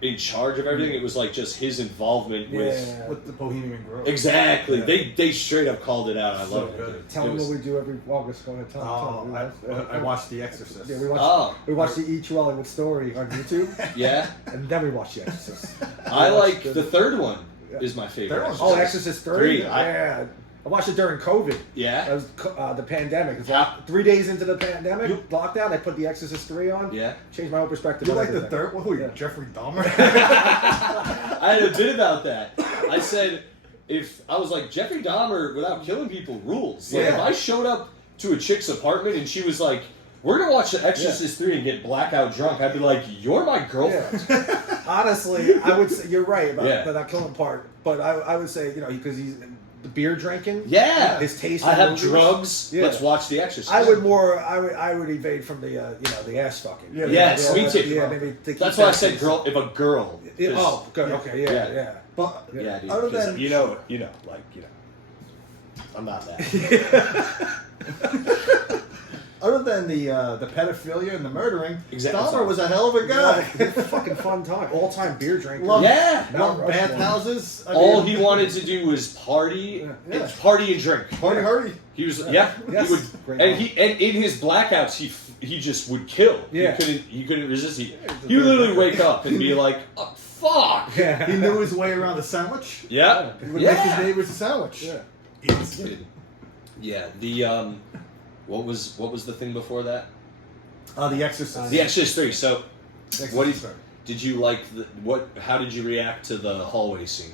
in charge of everything. It was like just his involvement with. Yeah. With the Bohemian Grove. Exactly, Yeah. they straight up called it out. I So love it. good. dude. Tell It them was- what we do every August. Go ahead, tell Oh, them. I watched The Exorcist. Yeah, we watched. Oh. We watched the E. True Hollywood Story on YouTube, Yeah, and then we watched The Exorcist. I We like watched the third one. Yeah. Is my favorite. Third one's Oh, Exorcist 3? Three, Yeah. I watched it during COVID. Yeah. That was the pandemic. It's How- 3 days into the pandemic, lockdown, I put The Exorcist 3 on. Yeah. Changed my whole perspective. You on like the everything. third one? Who, Yeah. Jeffrey Dahmer? I had a bit about that. I said, if I was like Jeffrey Dahmer without killing people rules. Like Yeah. if I showed up to a chick's apartment and she was like, "We're gonna watch The Exorcist 3 and get blackout drunk," I'd be like, "You're my girlfriend." Yeah. Honestly, I would say you're right about Yeah. that killing part, but I would say, because he's the beer drinking. Yeah. His taste. I in have movies. drugs. Yeah. Let's watch The Exorcist. I would evade from the the ass fucking. Yeah, Yes, me too. Yeah, maybe to keep That's why I that said taste. girl. If a girl. Yeah, 'cause- oh, good. Okay, yeah, Yeah. yeah. But Yeah, dude. Other 'cause than- you know, I'm not that. other than the pedophilia and the murdering, Exactly. Dahmer was a hell of a guy. Fucking fun time. All time beer drinker. Love- Yeah. Mount Love Rushmore. bathhouses. I All mean, he wanted to do was party, Yeah. party and drink. Party hardy. He was Yes. he would, Great and line. and in his blackouts he just would kill. Yeah. He couldn't resist. He it's a would literally great wake up and be like, oh, fuck. He knew his way around the sandwich. Yeah. He would make his neighbors a sandwich. Yeah. Dude. Yeah. The what was the thing before that? The Exorcist. The Exorcist 3. So Exorcist what three. did you like? How did you react to the hallway scene?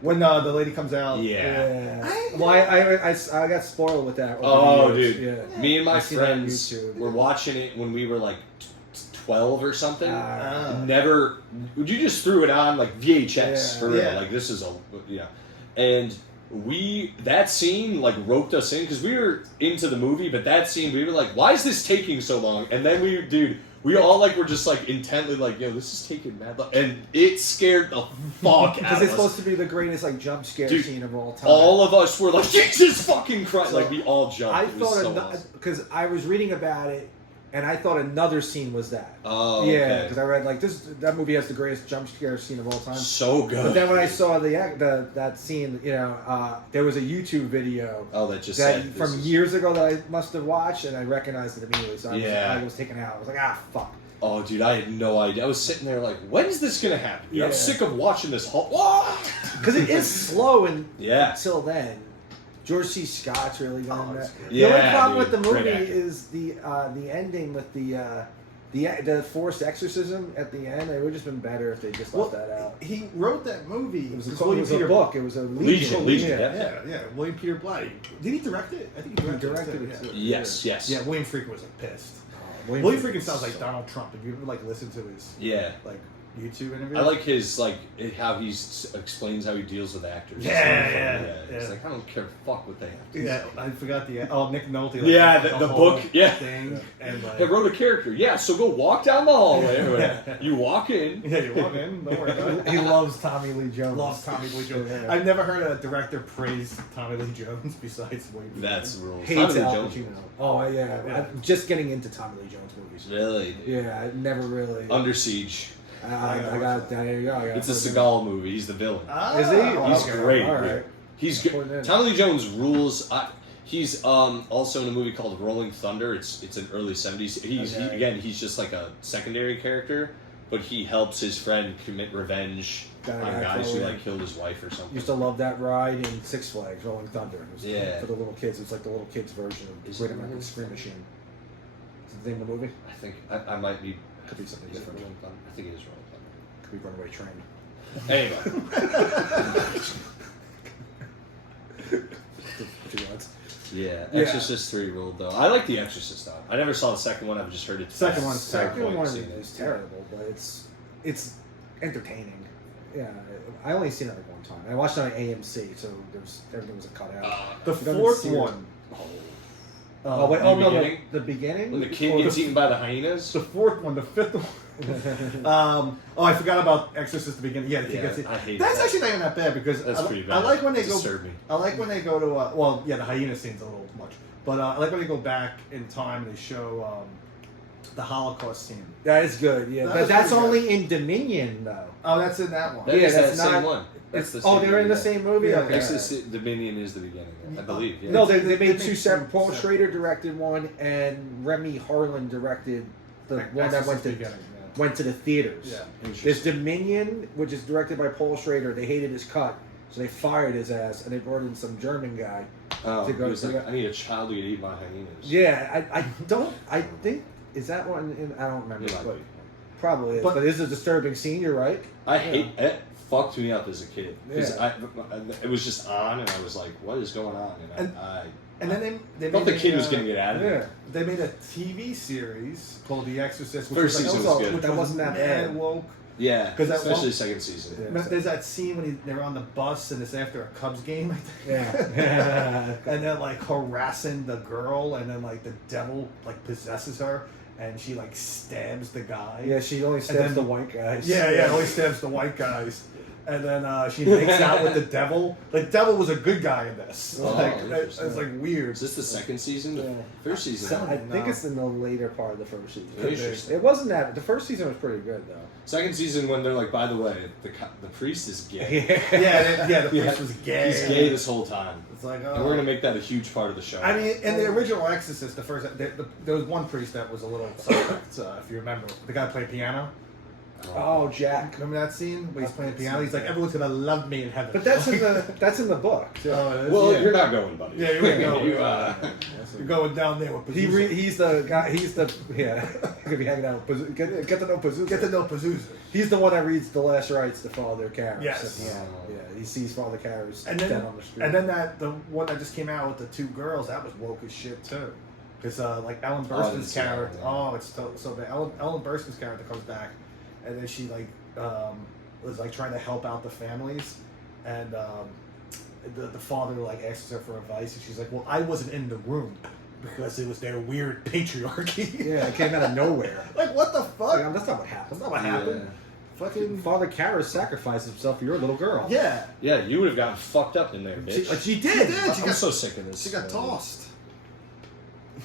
When the lady comes out. Yeah. I- Well, I got spoiled with that. over Oh, the years. dude. Yeah. Me and my I see that on friends YouTube. were watching it when we were like 12 or something. Ah. Never. You just threw it on like VHS Yeah. for real. Yeah. Like this is and that scene like roped us in because we were into the movie, but that scene we were like, why is this taking so long? And then we all like were just like intently like, yo, this is taking mad long. And it scared the fuck out Because of it's us. supposed to be the greatest like jump scare Dude, scene of all time. All of us were like, Jesus fucking Christ! So, Like we all jumped. I It was thought so awesome. because I was reading about it, and I thought another scene was that. Oh, Yeah, okay. because I read like that movie has the greatest jump scare scene of all time. So good. But then when I saw that scene, there was a YouTube video that just that said from this is- years ago that I must have watched, and I recognized it immediately. So Yeah. I was taken out. I was like, fuck. Oh, dude, I had no idea. I was sitting there like, when's this gonna happen? Dude, I'm Yeah. sick of watching this whole. Because it is slow Yeah. until then. George C. Scott's really going there. it's good. The only Yeah, problem dude, with the great movie actor. is the ending with the forced exorcism at the end. It would have just been better if they just left that out. He wrote that movie. It was, It's it was a Peter book. It was a Legion, Legion. yeah. Yeah, William Peter Blatty. Did he direct it? I think he He directed, directed it. it, too, too. Yes, yes. Yeah, William Friedkin was like pissed. William William Friedkin Friedkin sounds like so- Donald Trump. If you ever like listen to his Yeah. like YouTube interviews, I like his how he explains how he deals with actors. Yeah, It's so yeah, funny. yeah. It's like I don't care fuck what they have to Yeah, say. I forgot the Nick Nolte. Like, Yeah, the whole book, yeah. thing, and like They wrote a character. Yeah, so go walk down the hallway. You walk in. yeah, you walk in, don't worry about it. He loves Tommy Lee Jones. Loves Tommy Lee Jones. Yeah. I've never heard a director praise Tommy Lee Jones besides William Friedkin. That's rules. Hates Tommy Lee Al Jones. Pacino. Oh yeah. Yeah. I'm just getting into Tommy Lee Jones movies. Really? Yeah, I never really. Under Siege. I got there you go. I got It's a Seagal movie. He's the villain. Is he? He's Okay, great. all dude. right. He's Put good. it in. Tommy Lee Jones rules. He's also in a movie called Rolling Thunder. It's an early '70s. Okay. He's just like a secondary character, but he helps his friend commit revenge Got on it, guys who actually. like killed his wife or something. Used to love that ride in Six Flags, Rolling Thunder. It was Yeah. for the little kids. It's like the little kids version of Is Great it American Rolling Scream Thunder? Machine. Is the name of the movie? I think I might be. Could be something Is it different. Rolling Thunder? I think it is Rolling Could be Runaway Train. Thunder. Anyway, Two words. yeah, Yeah. Exorcist 3 ruled though. I like the Exorcist though. I never saw the second one. I've just heard it. Second one's Second point one seeing it. is terrible, but it's entertaining. Yeah, I only seen it like one time. I watched it on AMC, so everything was a cutout. The You don't fourth see it. one. Oh wait! the Oh no, beginning? the beginning. When the kid Or gets eaten by the hyenas. The fourth one, the fifth one. I forgot about Exorcist at the beginning. Yeah, the kid gets it. I hate That's that. actually not even that bad because That's I, pretty I bad. like when they Disturbed me. I like when they go to well, yeah, the hyena scene's a little much, but I like when they go back in time and they show the Holocaust scene. That is good, yeah. That But is that's pretty only in Dominion, though. Oh, that's in that one. That Yeah, is that's that same not- one. That's the Oh, same they're in the movie. same movie? Yeah. Okay. Exorcist Dominion is the beginning, I believe. Yeah. No, They they made make two separate. Paul separate. Schrader directed one, and Remy Harlan directed the one that went Exorcist to beginning, went to the theaters. Yeah. There's Dominion, which is directed by Paul Schrader. They hated his cut, so they fired his ass, and they brought in some German guy. Oh, to he go was to like, the- I need a child who can eat my hyenas. Yeah, I don't. I think is that one. I don't remember, It might but be. probably is. But- But it's a disturbing scene. You're right. I hate it. Fucked me up as a kid because Yeah. it was just on, and I was like, "What is going on?" And I And then they thought the made kid a, was gonna get out of Yeah. it. They made a TV series called The Exorcist. Which First was like, season also- was good. which That wasn't that mad bad. woke. Yeah, 'Cause that especially one- the second season. Yeah. But there's that scene when they're on the bus and it's after a Cubs game, I think. Yeah. And they're like harassing the girl, and then like the devil like possesses her, and she like stabs the guy. Yeah, she only then- stabs the white guys. Yeah, only stabs the white guys. And then she makes out with the devil. The devil was a good guy in this. Oh, Like it's interesting. like weird. Is this the second season? Yeah. First season. So I think No. it's in the later part of the first season. Interesting. It wasn't that. The first season was pretty good though. Second season when they're like, by the way, the priest is gay. Yeah, the Yeah. priest was gay. He's gay this whole time, It's like, and we're gonna make that a huge part of the show. I mean, in the original Exorcist, there was one priest that was a little suspect, if you remember. The guy who played piano. Oh, Jack. Remember that scene where he's playing piano? He's like, everyone's gonna love me in heaven. But that's in the book. too. Oh, it is? Well, yeah. you're not going, buddy. Yeah, you're going. You, You're going down there with He Pazuzu. he's the guy. He's the He's gonna be hanging out with Pazuzu. Get to know Pazuzu. Get to know Pazuzu. He's the one that reads the last rites to Father Karras. Yes. Yeah. He sees Father Karras And dead then, on the street. and then the one that just came out with the 2 girls, that was woke as shit too. Because like Ellen Oh, I didn't Burstyn's see that character, one, it's so the Ellen Burstyn's character comes back, and then she like was like trying to help out the families, and the father like asks her for advice, and she's like, "Well, I wasn't in the room because it was their weird patriarchy." yeah, it came out of nowhere. Like what the fuck? Like, that's not what happened. That's not what happened. Fucking Father Karras sacrificed himself for your little girl. yeah. Yeah, you would have gotten fucked up in there, bitch. She did. She I'm got so sick of this. She got tossed.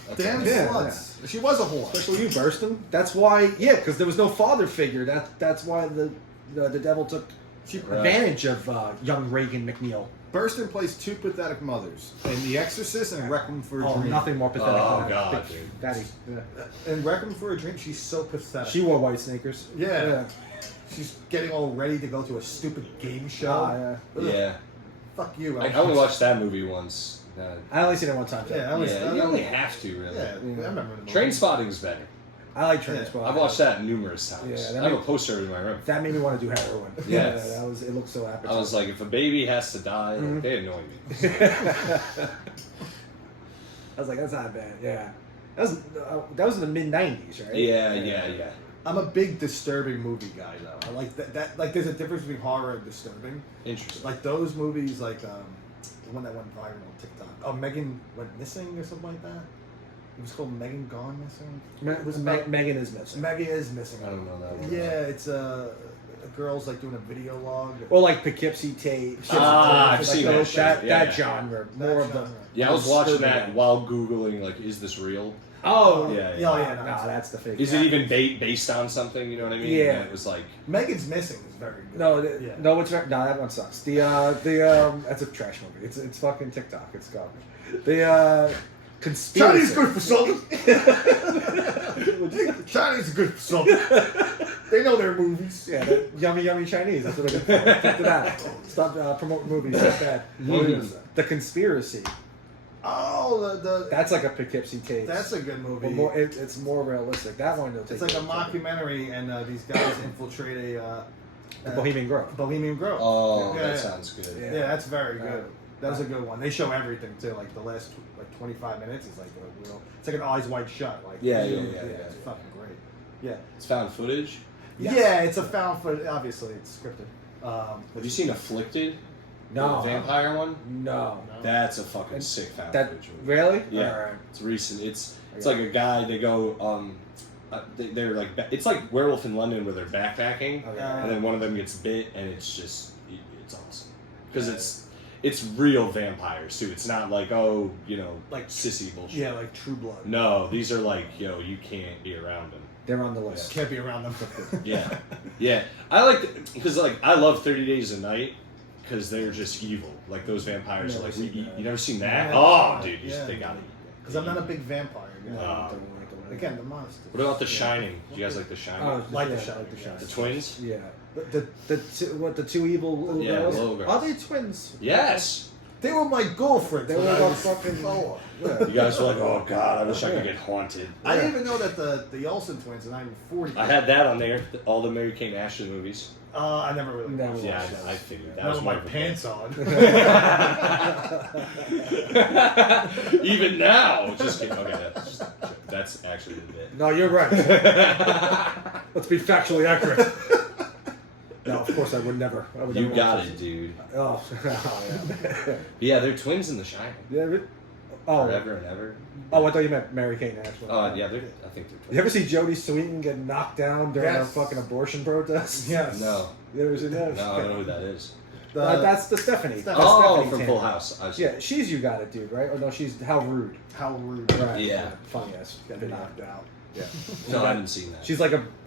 That's Damn awesome. Yeah, sluts. She was a whore. Especially you, Burston. That's why. Yeah, because there was no father figure. That's why the devil took advantage of young Reagan McNeil. Burston plays 2 pathetic mothers in The Exorcist and Requiem for a Oh, Dream. nothing more pathetic. Oh, than God, that. dude. Daddy. Yeah. In Requiem for a Dream, she's so pathetic. She wore white sneakers. Yeah. She's getting all ready to go to a stupid game show. Ah, yeah. Ugh, Yeah. Fuck you. I only watched that movie once. I only seen it one time. Too. Yeah, I was. Yeah, you only have to, really. Yeah, I remember the movie. Train Spotting's better. I like Train Yeah. Spotting. I've watched that numerous times. Yeah, that I have a made- poster in my room. That made me want to do heroin. Yes. Yeah, that was. It looked so I appetizing. was like, if a baby has to die, Mhm. they annoy me. I was like, that's not bad. Yeah. That was in the mid '90s, right? Yeah. I'm a big disturbing movie guy, though. I like that. Like, there's a difference between horror and disturbing. Interesting. Like those movies, like the one that went viral on TikTok. Oh, Megan went missing or something like that. It was called Megan Gone Missing. It was about Megan is missing. Megan is missing. I don't know that one. Yeah, it's a girl's like doing a video log. Or like Poughkeepsie Tape. Ah, I've Like seen those- that shit. Yeah, that yeah. genre. That More of the. genre. Yeah, I was watching disturbing that one. while Googling, like, is this real? Oh, Yeah, Yeah, yeah. yeah, No, that's the fake. Is it even based on something? You know what I mean? Yeah. And it was like, Megan's Missing is very good. No, Yeah. no, it's not. No, that one sucks. That's a trash movie. It's fucking TikTok. It's garbage. The conspiracy. Chinese good for something. Chinese is good for something. They know their movies. Yeah, the yummy Chinese. That's what I get. Stick to that. Stop promoting movies. That's bad. The conspiracy. Oh, the That's like a Poughkeepsie Tape. that's a good movie. But more, it's more realistic. That one, It's like a mockumentary, and these guys infiltrate The Bohemian Grove. Bohemian Grove. oh, Yeah, that yeah. sounds good. Yeah. Yeah, that's very good. That was a good one. They show everything too. Like the last 25 minutes is like a real. It's like an eyes wide shut. Like Yeah. It's fucking great. Yeah. It's found footage. Yes. Yeah, it's a found footage. Obviously, it's scripted. Have you seen Afflicted? No. The vampire one? No. That's a fucking sick found That footage movie. really? Yeah. All right. It's recent. It's like a guy. They go. They're like. It's like Werewolf in London where they're backpacking, Okay. and then one of them gets bit, and it's just it's awesome because it's real vampires too. It's not like Like- sissy bullshit. Yeah, like True Blood. No, these are like you can't be around them. They're on the list. Can't be around them. Yeah, yeah. I like because I love 30 Days a Night because they're just evil. Like those vampires are Never like seen you that. never seen that? Yeah. Oh, dude, Yeah. they got it. Because I'm not a big vampire. No, guy. I don't like them. Again, the monster. What about The Shining? Do you guys like The Shining? Oh, Like yeah, the Shining. The twins? Yeah. The two evil little Yeah, girls? little girls. Are they twins? Yes. They were my girlfriends. They were when I about was fucking. 4. Yeah. You guys were like, oh god, I wish I could get haunted. I didn't even know that the Olsen twins are not even 40. I had that on there. All the Mary Kate and Ashley movies. I never really Never watched Yeah, those. I figured that Not was with more my of a pants on. bit. Even now, just kidding. Okay, that's actually the bit. No, you're right. Let's be factually accurate. No, of course I would never. I would You never got watch it, dude. Oh, yeah. Yeah, they're twins in The Shining. Yeah, oh, Forever and ever. oh, I thought you meant Mary Kate and Ashley. Oh, yeah, I think they're twins. You ever see Jodie Sweetin get knocked down during Yes. a fucking abortion protest? Yes. No. You ever seen that? No, I don't know who that is. That's the Stephanie. Stephanie. That's Oh, Stephanie from Tanner. Full House. I've seen Yeah, she's You Got It, dude, right? Or no, she's How Rude. How rude. Right. Yeah. Funny ass. Got knocked out. Yeah. No, I haven't seen that. She's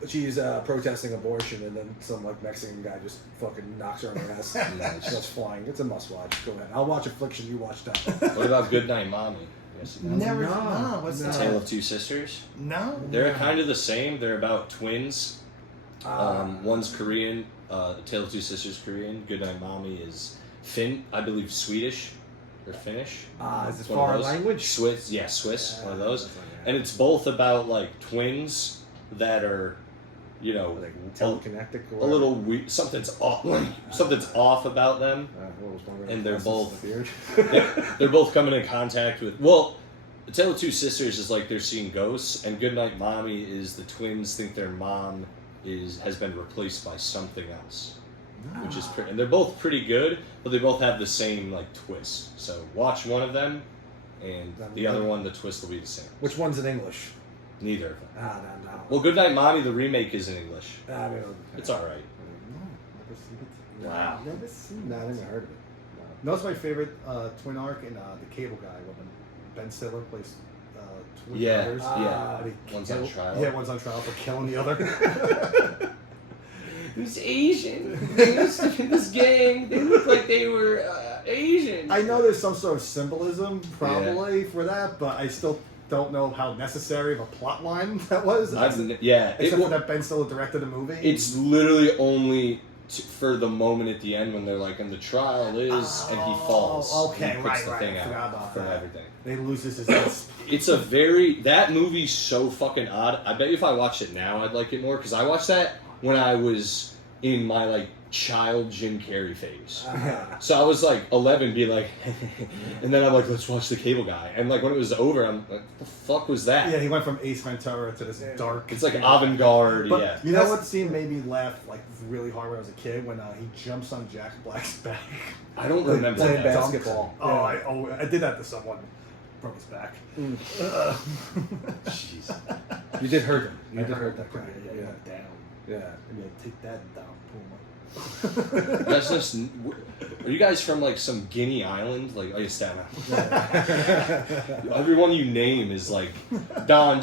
she's protesting abortion, and then some like Mexican guy just fucking knocks her on the ass. Nice. She goes flying. It's a must watch. Go ahead. I'll watch Affliction. You watch that. What about Goodnight Mommy? Yes, you know. Never. No. No. What's No. that? Tale of Two Sisters. No. They're kind of the same. They're about twins, One's Korean. Tale of Two Sisters Korean. Goodnight Mommy is I believe Swedish or Finnish. Is it One of foreign those. language? Swiss, yeah, Swiss, one of those. That's like that. And it's both about like twins that are, you know, Like telekinetic or a little weird. Something's off. Something's off about them. what was one of And they're glasses both- in the beard? They're both coming in contact with. Well, the Tale of Two Sisters is like they're seeing ghosts, and Goodnight Mommy is the twins think their mom has been replaced by something else, which is pretty. And they're both pretty good, but they both have the same like twist. So watch one of them, and the other one, the twist will be the same. Which one's in English? Neither of them. No. Well, Goodnight Mommy, the remake is in English. I mean, It's all right. Never seen it. Wow. Never seen No, I it. never heard of it. No, it's my favorite twin arc in The Cable Guy when Ben Stiller plays twin Yeah, brothers. yeah. And he One's on kill- trial. Yeah, one's on trial for killing the other. Who's Asian? They used to be in this gang. They looked like they were Asian. I know there's some sort of symbolism probably for that, but I still don't know how necessary of a plot line that was. Except for that Ben Stiller directed a movie. It's literally only for the moment at the end when they're like, and the trial is, and he falls. Okay, and he puts right, the right. thing I forgot out about from that. everything. They lose this. It's that movie's so fucking odd. I bet you if I watched it now, I'd like it more because I watched that when I was in my like child Jim Carrey phase. So I was like 11, be like, and then I'm like, let's watch The Cable Guy. And like when it was over, I'm like, what the fuck was that? Yeah, he went from Ace Ventura to this dark. It's like avant-garde, But yeah. you know what scene made me laugh like really hard when I was a kid? When he jumps on Jack Black's back. I don't remember playing that. basketball. I did that to someone. Broke his back. Jeez. You did hurt him. You I did heard hurt that guy. Yeah, he went down. Yeah. I mean, take that down, Puma. That's just. Are you guys from like some Guinea island? Like, oh, yeah, Staten Island. Everyone you name is like Don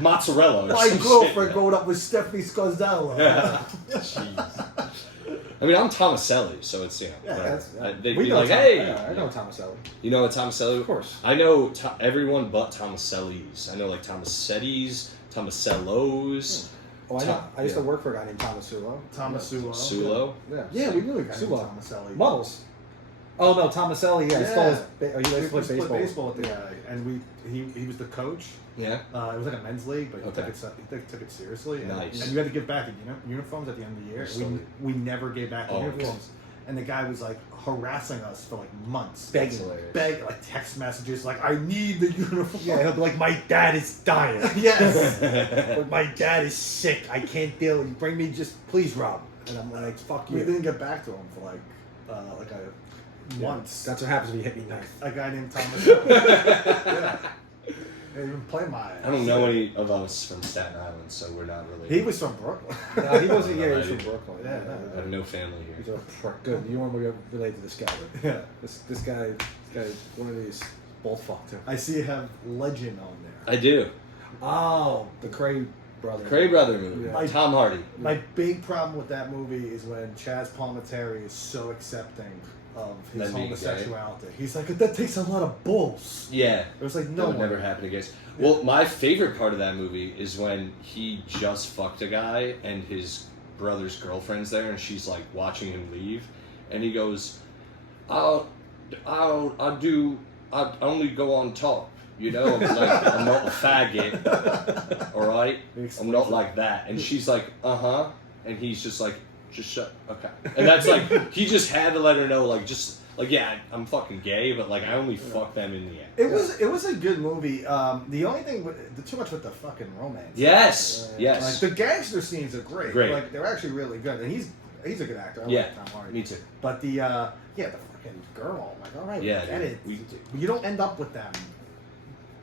Mozzarella. Or My some girlfriend shit. growing up with Stephanie Scarzella. Jeez. I mean, I'm Tomaselli, so it's, you know, Yeah, whatever. that's- They'd we be know like, Tom- hey, Yeah, I know Tomaselli. you know what Tomaselli? Of course. I know everyone but Tomaselli's. I know like Tomasetti's, Tomasellos, Oh, I know. I used to Yeah. work for a guy named Thomas Sulo. Thomas Sulo. Sulo. Yeah. Yeah, we knew a guy named Sulo. Tomaselli. Models. Oh no, Tomaselli. Yeah, he stole his. He He likes to play used to baseball. baseball with the guy, and he was the coach. Yeah. It was like a men's league, but he Okay. took it seriously. And, Nice. and you had to give back the uniforms at the end of the year. Slowly. We never gave back the Oh, uniforms. And the guy was like harassing us for like months. Begging. Begging, like text messages, like, I need the uniform. Yeah, he'll be like, my dad is dying. Yes. But my dad is sick. I can't deal. You bring me just, please, Rob. And I'm like, fuck We you. didn't get back to him for like a months. That's what happens when you hit me nice. A guy named Thomas. Yeah. They even play my ass. I don't know any of us from Staten Island, so we're not related. He was from Brooklyn. No, he wasn't. Yeah, he was Yeah, from Brooklyn. I have no family He's here. a prick. Good. You want to relate to this guy? Yeah. This guy, one of these both fucked him. I see you have Legend on there. I do. Oh, the Cray brother. Cray Brother movie. Yeah. Tom Hardy. My big problem with that movie is when Chaz Palminteri is so accepting of his Them being gay. homosexuality. He's like, that takes a lot of balls. Yeah. It was like, That no would one. never happen again. Well, my favorite part of that movie is when he just fucked a guy and his brother's girlfriend's there and she's like watching him leave, and he goes, "I only go on top, you know. I'm like, I'm not a faggot, all right. I'm not like that." And she's like, and he's just like, just shut, okay. And that's like, he just had to let her know, like, just. Like, yeah, I'm fucking gay, but like I only fuck them in the end. It was a good movie. The only thing, too much with the fucking romance. Yes, Like yes. the gangster scenes are great. Great. Like they're actually really good, and he's a good actor. I Yeah, like Tom Hardy. me too. But the the fucking girl, I'm like, all right, Yeah, get dude, it. You don't end up with them.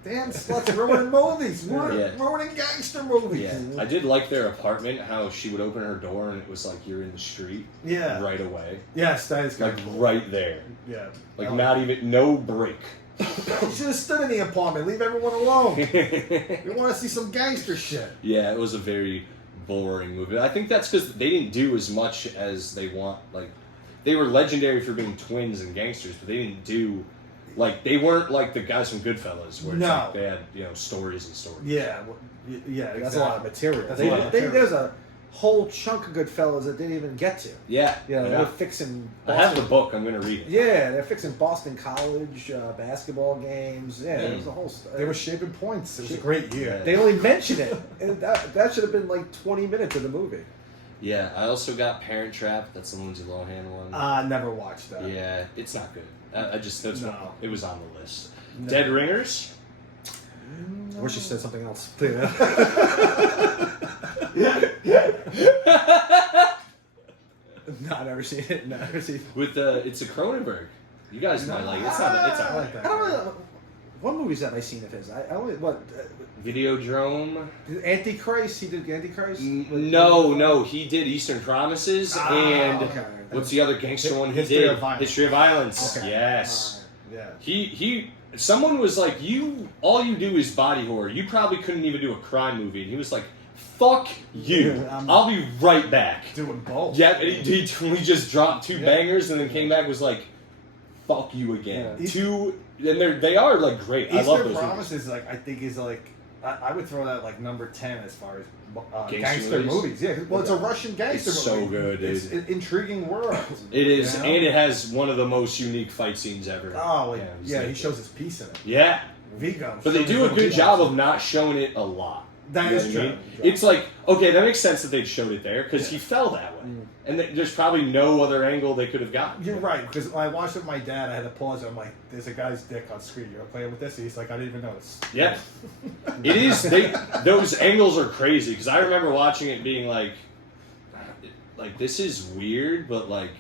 Damn sluts ruining movies. Yeah. Ruining gangster movies. Yeah, I did like their apartment. How she would open her door and it was like you're in the street Yeah. right away, Yes, that is like kind of cool. right there, Yeah. like not even no break. You should have stood in the apartment. Leave everyone alone. We want to see some gangster shit. Yeah, it was a very boring movie. I think that's because they didn't do as much as they want. Like, they were legendary for being twins and gangsters, but they didn't do Like they weren't like the guys from Goodfellas, where it's No. like they had stories and stories. Yeah, yeah, That's a lot of material. That's a lot of material. There's a whole chunk of Goodfellas that didn't even get to. Yeah, Yeah, they're fixing. I have the book. I'm gonna read it. Yeah, they're fixing Boston College basketball games. Yeah, Mm. there's a whole. They were shaping points. It was a great year. Yeah. They only mention it, and that should have been like 20 minutes of the movie. Yeah, I also got Parent Trap. That's the Lindsay Lohan one. Never watched that. Yeah, it's not good. I just that's No. what, it was on the list. No. Dead Ringers. I wish you said something else. No, I've never seen it. Never seen it. With it's a Cronenberg. You guys might like it. It's not. It's I alright. like that. I don't really. What movies have I seen of his? I only Videodrome. Antichrist. He did Antichrist. No, he did Eastern Promises and okay. what's the other gangster one he History did? of Violence. History of Violence. Okay. Yes. Yeah. He. Someone was like, all you do is body horror. You probably couldn't even do a crime movie. And he was like, fuck you. Yeah, I'll be right back. Doing both. Yeah, and he just dropped two bangers and then came back and was like, fuck you again. Yeah. Two, and they are like great. I love Eastern those Promises, like I think is like I would throw that like number 10 as far as Gangster gangster movies? movies. Yeah, well, it's a Russian gangster It's movie. so good, dude. It's an intriguing world. It is, You know? and it has one of the most unique fight scenes ever. Oh, like, he's yeah, like- he shows his piece in it. Yeah, Vigo. but they shows do a his good piece. job of not showing it a lot. That You is know true. what I mean? It's like, okay, that makes sense that they showed it there because he fell that way, and there's probably no other angle they could have gotten. You're right, because when I watched it with my dad, I had to pause it. I'm like, there's a guy's dick on screen. You're playing with this? And he's like, I didn't even notice. Yeah, it is. Those angles are crazy because I remember watching it being like this is weird, but like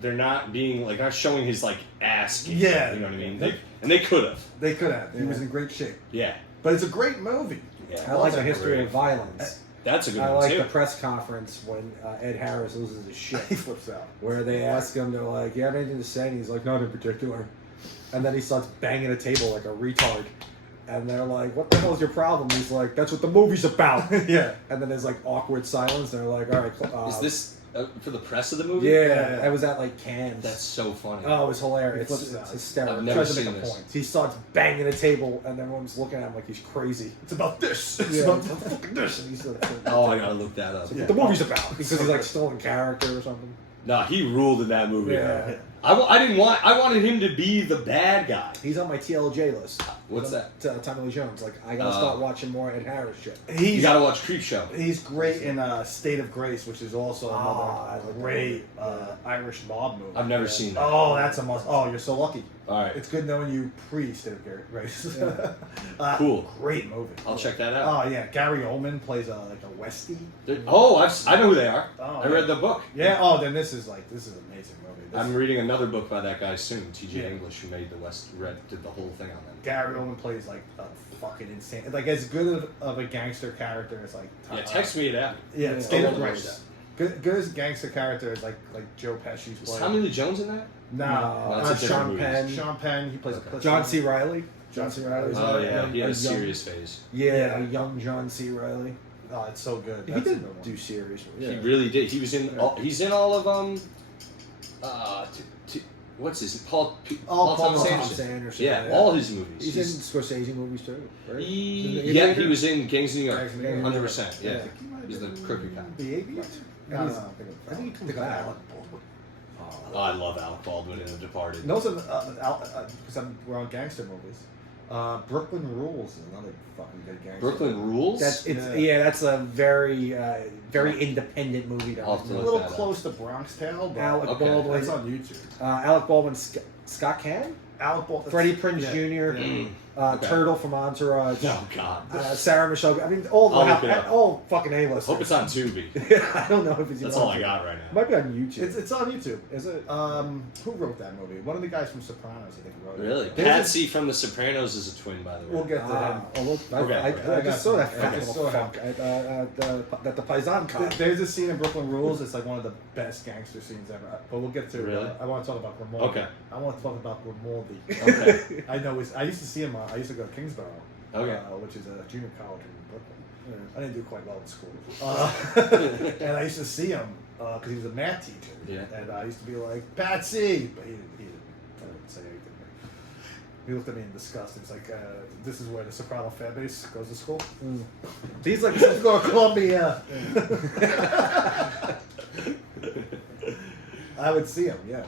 they're not being like not showing his like ass. Game, Yeah. you know what I mean. And they could have. They could have. He was in great shape. Yeah, But it's a great movie. yeah. I like the That's history great. of violence. That's a good I one like too. the press conference when Ed Harris loses his shit, He flips out. where they ask him, they're like, "You have anything to say?" And he's like, "Not in particular." And then he starts banging a table like a retard. And they're like, "What the hell is your problem?" He's like, "That's what the movie's about." Yeah. And then there's like awkward silence. And they're like, "All right." Is this for the press of the movie? Yeah, I was at like Cannes. That's so funny. Oh, it was hilarious. He flips It's out. hysterical. I've never Tries to seen make a this. point. He starts banging a table, and everyone's looking at him like he's crazy. It's about this. It's Yeah, about it's fucking this. And he's like, Oh, I gotta look that up. what the movie's about because he's like still in character or something. Nah, he ruled in that movie. Yeah. I wanted him to be the bad guy. He's on my TLJ list. What's that? Tommy Lee Jones. Like I gotta start watching more Ed Harris shit. You He's gotta watch Creep Show. He's great in State of Grace, which is also I another like that great movie. Irish mob movie. I've never seen that. Oh, that's a must. Oh, you're so lucky. All right, It's good knowing you pre State of Grace. Yeah. Cool. Great movie. I'll check that out. Oh yeah, Gary Oldman plays like a Westie. I know who they are. Oh, I read the book. Yeah. Oh, then this is an amazing movie. This I'm reading another book by that guy soon, T.J. Yeah. English, who made did the whole thing on them. Gary Oldman plays like a fucking insane, like as good of a gangster character as like. Yeah, text me it out. Yeah, Yeah, State I'll of watch Grace. that. Good as gangster character is like Joe Pesci's Is playing. Tommy Lee Jones in that? No, That's a different Sean movie. Penn, Sean Penn. He plays Okay. John C. Riley. John C. Reilly. Oh yeah, he had a young- serious phase. Yeah, a young John C. Riley. Oh, it's so good. He That's a did good one. do serious. He Yeah. really did. He was in. Yeah. He's in all of what's his Paul Thomas Thomas Anderson. Anderson. Yeah, all his movies. He's in Scorsese movies too, right? Yeah, he was in Gangs of New York. Gangs of New York. 100%. Yeah, he's the crooked cop. The Aviator? I think he comes back. Oh, I love Alec Baldwin in The Departed. And also, because we're on gangster movies, Brooklyn Rules is another fucking good gangster. Brooklyn Rules. That's a very very independent movie. That I'll was have to A look little that up. close to Bronx Tale, but Alec Okay. Baldwin. it's on YouTube. Alec Baldwin, Scott Caan, Alec Baldwin. Freddie Prinze Yeah. Jr., Mm. Okay. Turtle from Entourage, Oh God. Sarah Michelle. I mean, all I'll look it up. all fucking A-listers. Hope it's on Tubi. I don't know if it's. That's even all on I YouTube. got right It now. might be on YouTube. It's on YouTube. Is it? Who wrote that movie? One of the guys from Sopranos, I think, wrote it. Really? There's a- Patsy from The Sopranos is a twin, by the way. We'll get to him. I just saw that I fat just little saw him. fuck at the Paisan Con. There's a scene in Brooklyn Rules. It's like one of the best gangster scenes ever. But we'll get to. Really? I want to talk about Grimaldi. Okay. I want to talk about Grimaldi. Okay. I know. I used to see him. I used to go to Kingsborough. Okay. Which is a junior college in Brooklyn. I didn't do quite well in school. And I used to see him because he was a math teacher. Yeah. And I used to be like, Patsy! But he didn't say anything. He looked at me in disgust. He was like, "This is where the Soprano fan base goes to school." Mm. He's like, "Let's go to Columbia." I would see him. Yeah.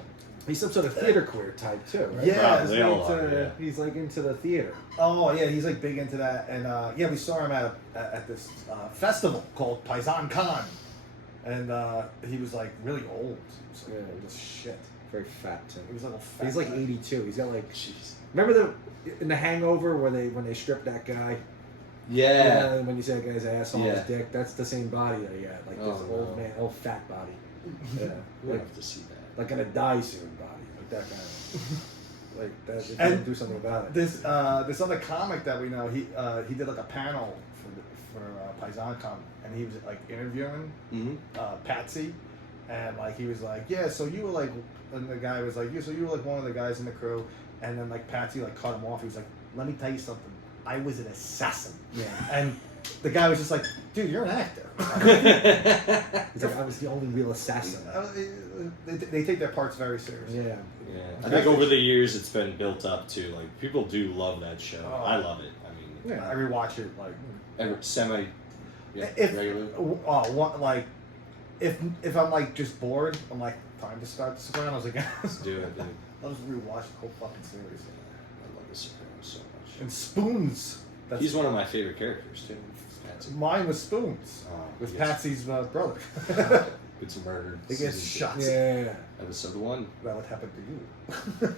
He's some sort of theater queer type too, right? Yeah, They all are, yeah. He's like into the theater. Oh yeah, he's like big into that, and yeah, we saw him at this festival called Paisan Con, and he was like really old. He was like old as shit. Very fat too. He was like a fat. He's like guy. 82. He's got like. Jeez. Remember in the Hangover when they stripped that guy? Yeah. When you say that guy's asshole, Yeah. his dick. That's the same body that he had. Like this Oh, old no. man, old fat body. Yeah. We'll like have to see that. like in a dye suit body, like that guy. Like that. If you And don't do something about it. This this other comic that we know, he did like a panel for PaisanCon, and he was like interviewing Mm-hmm. Patsy, and like he was like, yeah, so you were like, and the guy was like, yeah, so you were like one of the guys in the crew, and then like Patsy like cut him off. He was like, let me tell you something, I was an assassin, Yeah. and the guy was just like, dude, you're an actor. He's like, I was the only real assassin. They take their parts very seriously. Yeah. Yeah, I think over the years it's been built up too. Like people do love that show. Oh. I love it. I mean, I rewatch it like semi, if regular. like if I'm like just bored, I'm like time to start The Sopranos again. Let's do it, dude. I'll just rewatch the whole fucking series. I love The Sopranos so much. And Spoons. He's one of my favorite characters too. Patsy. Mine was Spoons Oh, with he gets- Patsy's brother. Gets murdered. He gets Season shot. Yeah. 2, Episode 1. That would happen to you.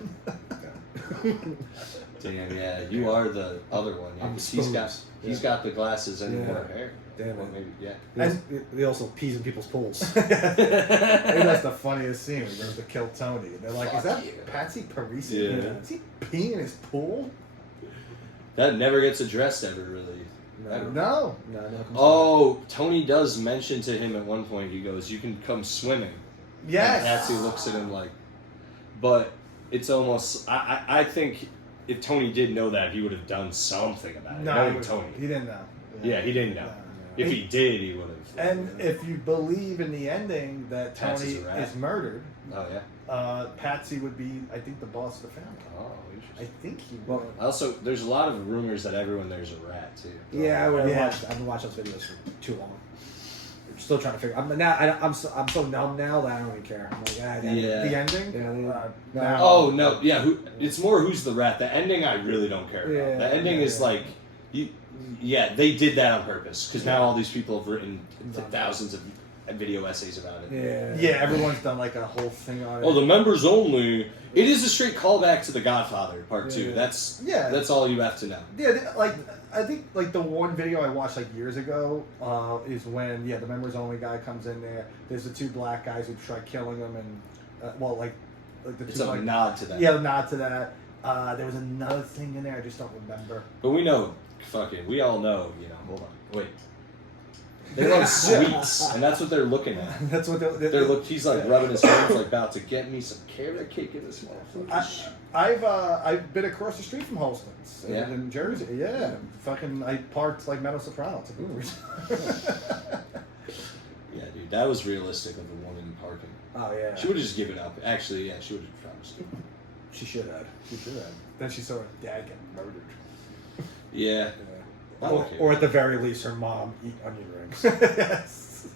Damn, yeah, you are the other one. Yeah, I'm 'cause he's got Spoons. got the glasses and Yeah. more hair. Damn Or it. maybe yeah. He also pees in people's pools. Maybe that's the funniest scene. He goes to kill Tony, and they're like, Fuck "Is that yeah. Patsy Parisi? Yeah. Is he peeing in his pool?" That never gets addressed ever really. Ever. No. No, no. Oh, Tony does mention to him at one point. He goes, "You can come swimming." Yes. And Patsy looks at him like, but it's almost. I think if Tony did know that, he would have done something about it. No, Knowing he Tony. didn't know. Yeah, he didn't know. If he did, he would have. And if you believe in the ending that Tony Patsy's a rat. is murdered, Oh yeah. Patsy would be, I think, the boss of the family. Oh, I interesting. think he Well, would. Also, there's a lot of rumors that everyone there's a rat too. Yeah, I've Yeah. been watching those videos for too long. I'm still trying to figure. I'm so numb now that I don't even care. I'm like, Yeah. The ending? Yeah, No. no. Oh no, yeah. It's more who's the rat. The ending, I really don't care about. Yeah, The ending yeah, is yeah. like, yeah, they did that on purpose because now all these people have written thousands of video essays about it. Yeah. Yeah, everyone's done like a whole thing on it. Oh, the members only. It is a straight callback to The Godfather Part 2. Yeah. That's all you have to know. Yeah, like I think like the one video I watched like years ago is when the members only guy comes in there. There's the two black guys who try killing him, and like the It's two a like nod to that. yeah, nod to that. There was another thing in there I just don't remember. But we know, we all know, hold on, wait. They love sweets, and that's what they're looking at. That's what He's like rubbing his hands, like about to get me some carrot cake in this motherfucker. I've been across the street from Holston's Yeah? in Jersey. Yeah, fucking I parked like Meadow Soprano. To Yeah, dude, that was realistic of the woman parking. Oh yeah. She would have just given up. Actually, yeah, she would have promised. She should have. She should have. Then she saw her dad get murdered. Yeah. I don't care. Or at the very least, her mom eat onion rings. Yes.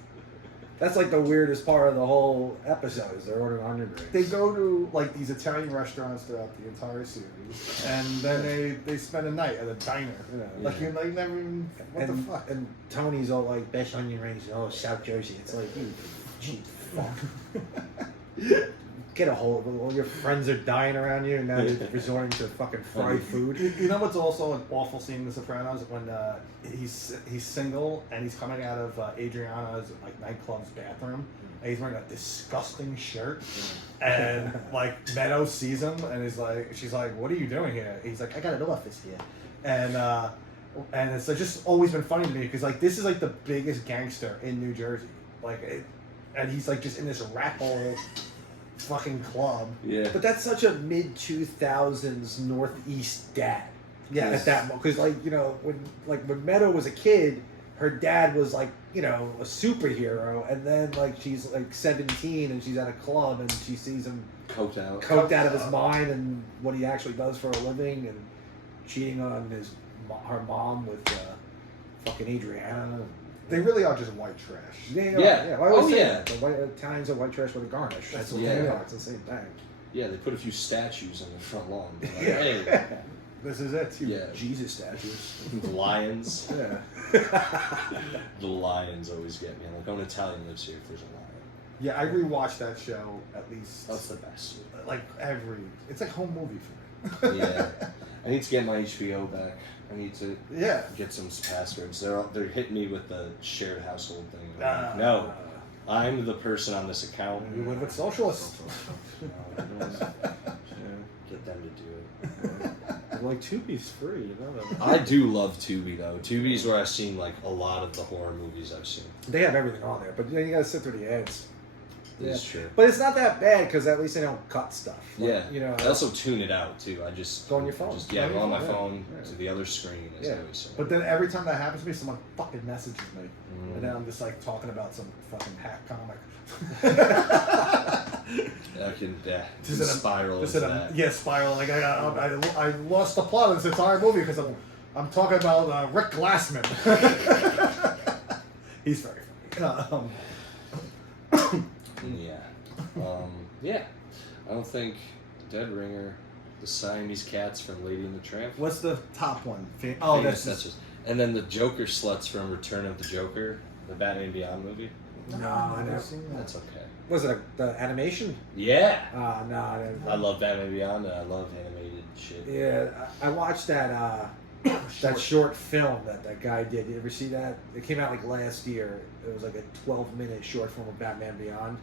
That's like the weirdest part of the whole episode. Is they're ordering onion rings. They go to like these Italian restaurants throughout the entire series, and then they spend a night at a diner. Yeah. Like you're like never even what the fuck. And Tony's all like, best onion rings in all of South Jersey. It's like, you cheap fuck. Get a hold of it. All your friends are dying around you, and now you're resorting to fucking fried food. You know what's also an awful scene in The Sopranos when he's single and he's coming out of Adriana's like nightclub's bathroom and he's wearing a disgusting shirt and like Meadow sees him and she's like, what are you doing here? He's like, I got an office here, and it's like, just always been funny to me because like this is like the biggest gangster in New Jersey, and he's like just in this rat hole fucking club. Yeah. But that's such a mid 2000s Northeast dad. Yes. At that moment, because when Meadow was a kid, her dad was like, you know, a superhero, and then like she's like 17 and she's at a club and she sees him Coked out. coked out of his mind and what he actually does for a living and cheating on her mom with fucking Adriana. They really are just white trash. Yeah. I always Oh, say yeah. that. The white Italians are white trash with a garnish. That's what Yeah. they are. It's the same thing. Yeah, they put a few statues on the front lawn. They're like, Yeah. hey, This is it. yeah, Jesus statues. the lions. Yeah. The lions always get me. I'm like, oh, an Italian lives here if there's a lion. Yeah, I rewatched that show at least That's the best. like it's like home movie for me. Yeah. I need to get my HBO back. I need to Yeah. get some passwords. They're hitting me with the shared household thing. I'm like, Ah. no, I'm the person on this account. We live with socialists. No, I don't get them to do it. Like Tubi's free, you know that. I do love Tubi though. Tubi's where I've seen like a lot of the horror movies I've seen. They have everything on there, but then you gotta sit through the ads. It's true. But it's not that bad because at least they don't cut stuff. Like, Yeah, you know. I also tune it out too. I just Go on your phone. Just, Go yeah, on go your on my phone, yeah. phone Yeah. to the other screen. As Yeah. I always say. But then every time that happens to me, someone fucking messages me, Mm. and then I'm just like talking about some fucking hack comic. I can Just in a- spiral Just into in a, that. yeah, spiral. Like I lost the plot of this entire movie because I'm talking about Rick Glassman. He's very funny. Yeah. Yeah. I don't think Dead Ringer, the Siamese Cats from Lady and the Tramp. What's the top one? Oh, Famous that's just. And then the Joker sluts from Return of the Joker, the Batman Beyond movie. No, I never seen that. That's okay. Was it the animation? Yeah. No, I didn't. I love Batman Beyond and I love animated shit. Yeah, I watched that that short film that guy did. You ever see that? It came out like last year. It was like a 12-minute short film of Batman Beyond.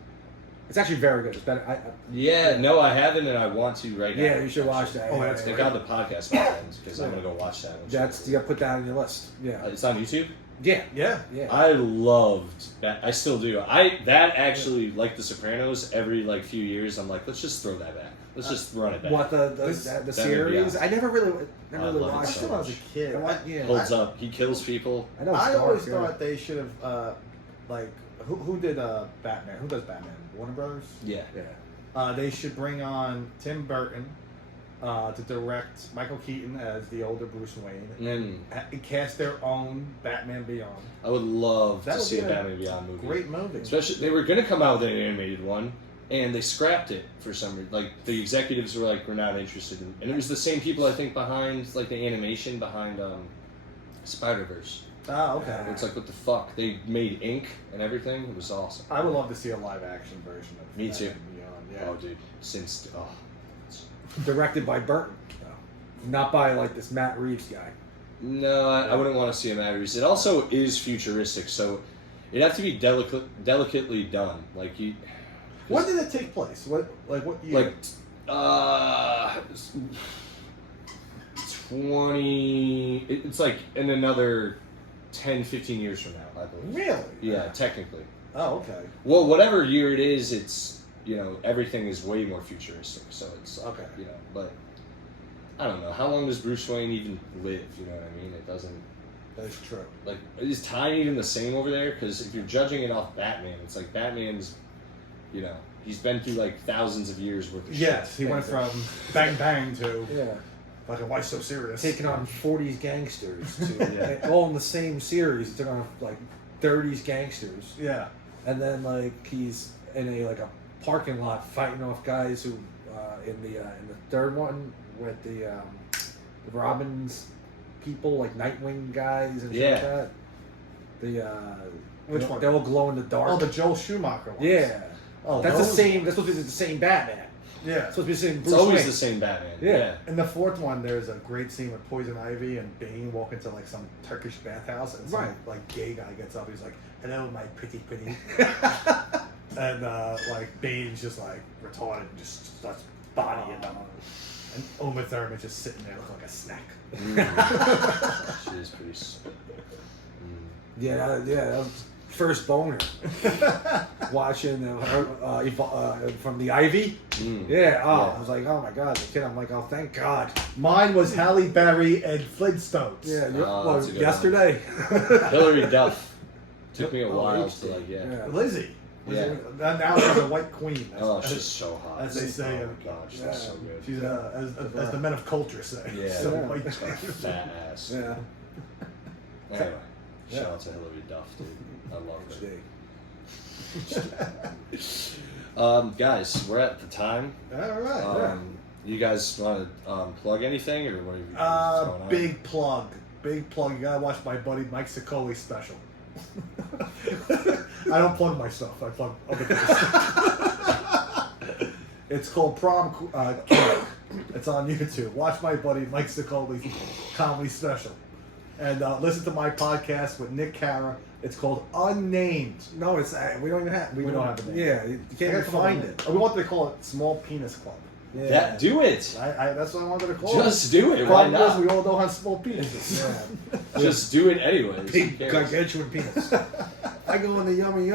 It's actually very good. It's better. Yeah, no, I haven't, and I want to right now. Yeah, you should watch that. Oh, Yeah, that's yeah, Check yeah. out the podcast because I'm gonna go watch that. That's you got to put that on your list. Yeah, It's on YouTube. yeah, Yeah. yeah. I loved that. I still do. That actually, like The Sopranos, every like few years, I'm like, let's just throw that back. Let's just run it back. What the Batman series? Beyond. I never really I really love it watched so it. When I was a kid, Yeah, Holds up. He kills people. I know. It's I dark, always yeah. thought they should have like who did Batman? Who does Batman? Warner Brothers. Yeah. Yeah. They should bring on Tim Burton to direct Michael Keaton as the older Bruce Wayne and cast their own Batman Beyond. I would love That to would see be a a Batman Beyond movie. Great movie. Especially, they were gonna come out with an animated one, and they scrapped it for some reason. Like the executives were like, "We're not interested in," and it was the same people I think behind like the animation behind Spider-Verse. Oh, okay. It's like, what the fuck? They made ink and everything. It was awesome. I would love to see a live action version of Me Batman too. Beyond. Yeah. Oh, dude, since Directed by Burton, not by like this Matt Reeves guy. no, I wouldn't want to see a Matt Reeves. It also is futuristic, so it'd have to be delicately done. Like you, When did it take place? What year? like 20. It's like in another 10, 15 years from now, I believe. Really? Yeah, technically. Oh, okay. Well, whatever year it is, it's, everything is way more futuristic. So it's, Okay. but I don't know. How long does Bruce Wayne even live? You know what I mean? It doesn't, That's true. like, is time even the same over there? Because if you're judging it off Batman, it's like Batman's, he's been through like thousands of years worth of Yes, shit. he went from Bang Bang to Yeah, fucking Why So Serious? taking on 40s gangsters, to, Yeah. all in the same series. He took on like 30s gangsters, Yeah. and then like he's in a parking lot fighting off guys who in the third one with the Robin's people, like Nightwing guys and shit like Yeah. that. Which one? They all glow in the dark. Oh, the Joel Schumacher one. yeah. Oh, That's the those- same. That's supposed to be the same Batman. Yeah. It's supposed to be the same Bruce It's always Wayne. the same Batman. Yeah. In the fourth one, there's a great scene with Poison Ivy and Bane walk into like some Turkish bathhouse, and some Right. like gay guy gets up. He's like, "Hello, my pretty." And like Bane's just like retarded, and just starts bodying them. And Uma Thurman's just sitting there looking like a snack. She is pretty. Yeah, that was first boner watching from the Ivy. Yeah. I was like, oh my god, the kid. I'm like, oh, thank God. Mine was Halle Berry and Flintstones. Yeah. that's a good Yesterday. Hillary Duff. Took me a Oh, while HD. to like, yeah. Lizzie. Yeah. Now she's a white queen. Oh, she's so hot. as they say, Oh my god, she's yeah. so good. She's as the men of culture say. Yeah. So Yeah. white. She's got a fat ass. Yeah. Anyway, Yeah. shout out to Hillary Duff, dude. I love her. HD. Guys, we're at the time. All right. You guys want to plug anything, or what are you going on? Big plug. You gotta watch my buddy Mike Sicoli special. I don't plug myself. I plug other people. It's called Prom Cake. It's on YouTube. Watch my buddy Mike Sicoli's comedy special, and listen to my podcast with Nick Cara. It's called Unnamed. No, it's we don't even have. We don't have the name. Yeah, you can't even find it. We wanted to call it Small Penis Club. Yeah. Do it. That's what I wanted to call Just it. do it. Why Problem is, not? we all don't have small penises. Yeah. Just do it anyways. Big Who cares? gargantuan penis. I go in the yummy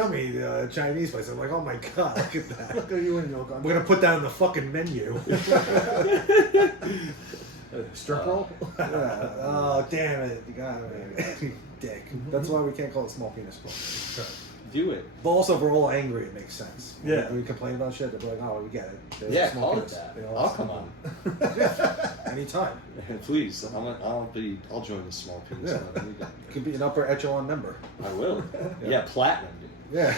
Chinese place. I'm like, oh my god, look at that. Look at you and your gun. We're gonna put that on the fucking menu. Strip roll? Yeah. Oh damn it, you got me, dick. That's why we can't call it small penis club. Do it. But also, if we're all angry, it makes sense. Yeah. When we complain about shit, they're like, oh, we get it. There's Yeah, small call it penis. that. You know, I'll it's come simple. on. Anytime. Please, I'll join the small penis. Yeah. Club. You can be an upper echelon member. I will. Yeah, platinum, dude. Yeah.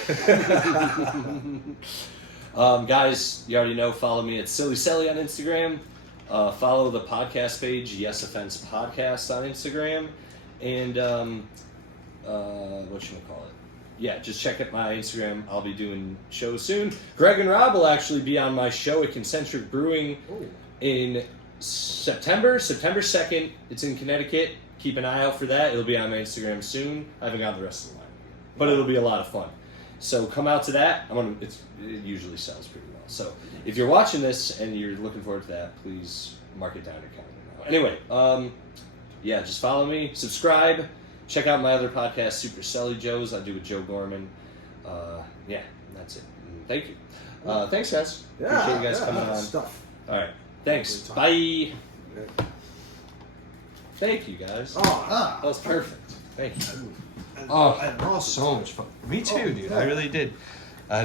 Guys, you already know, follow me at Silly Selly on Instagram. Follow the podcast page, Yes Offense Podcast on Instagram. And, whatchamacallit? Yeah, just check out my Instagram. I'll be doing shows soon. Greg and Rob will actually be on my show at Concentric Brewing in September 2nd. It's in Connecticut. Keep an eye out for that. It'll be on my Instagram soon. I haven't got the rest of the line, but it'll be a lot of fun. So come out to that. It usually sells pretty well. So if you're watching this and you're looking forward to that, please mark it down your calendar now. Anyway, yeah, just follow me, subscribe, check out my other podcast, Super Selly Joe's. I do with Joe Gorman. Yeah, that's it. Thank you. Thanks, guys. Appreciate you guys coming on. Stuff. All right. Thanks. Bye. Thank you, guys. That was perfect. Thank you. Oh, so much fun. Me too, dude. I really did.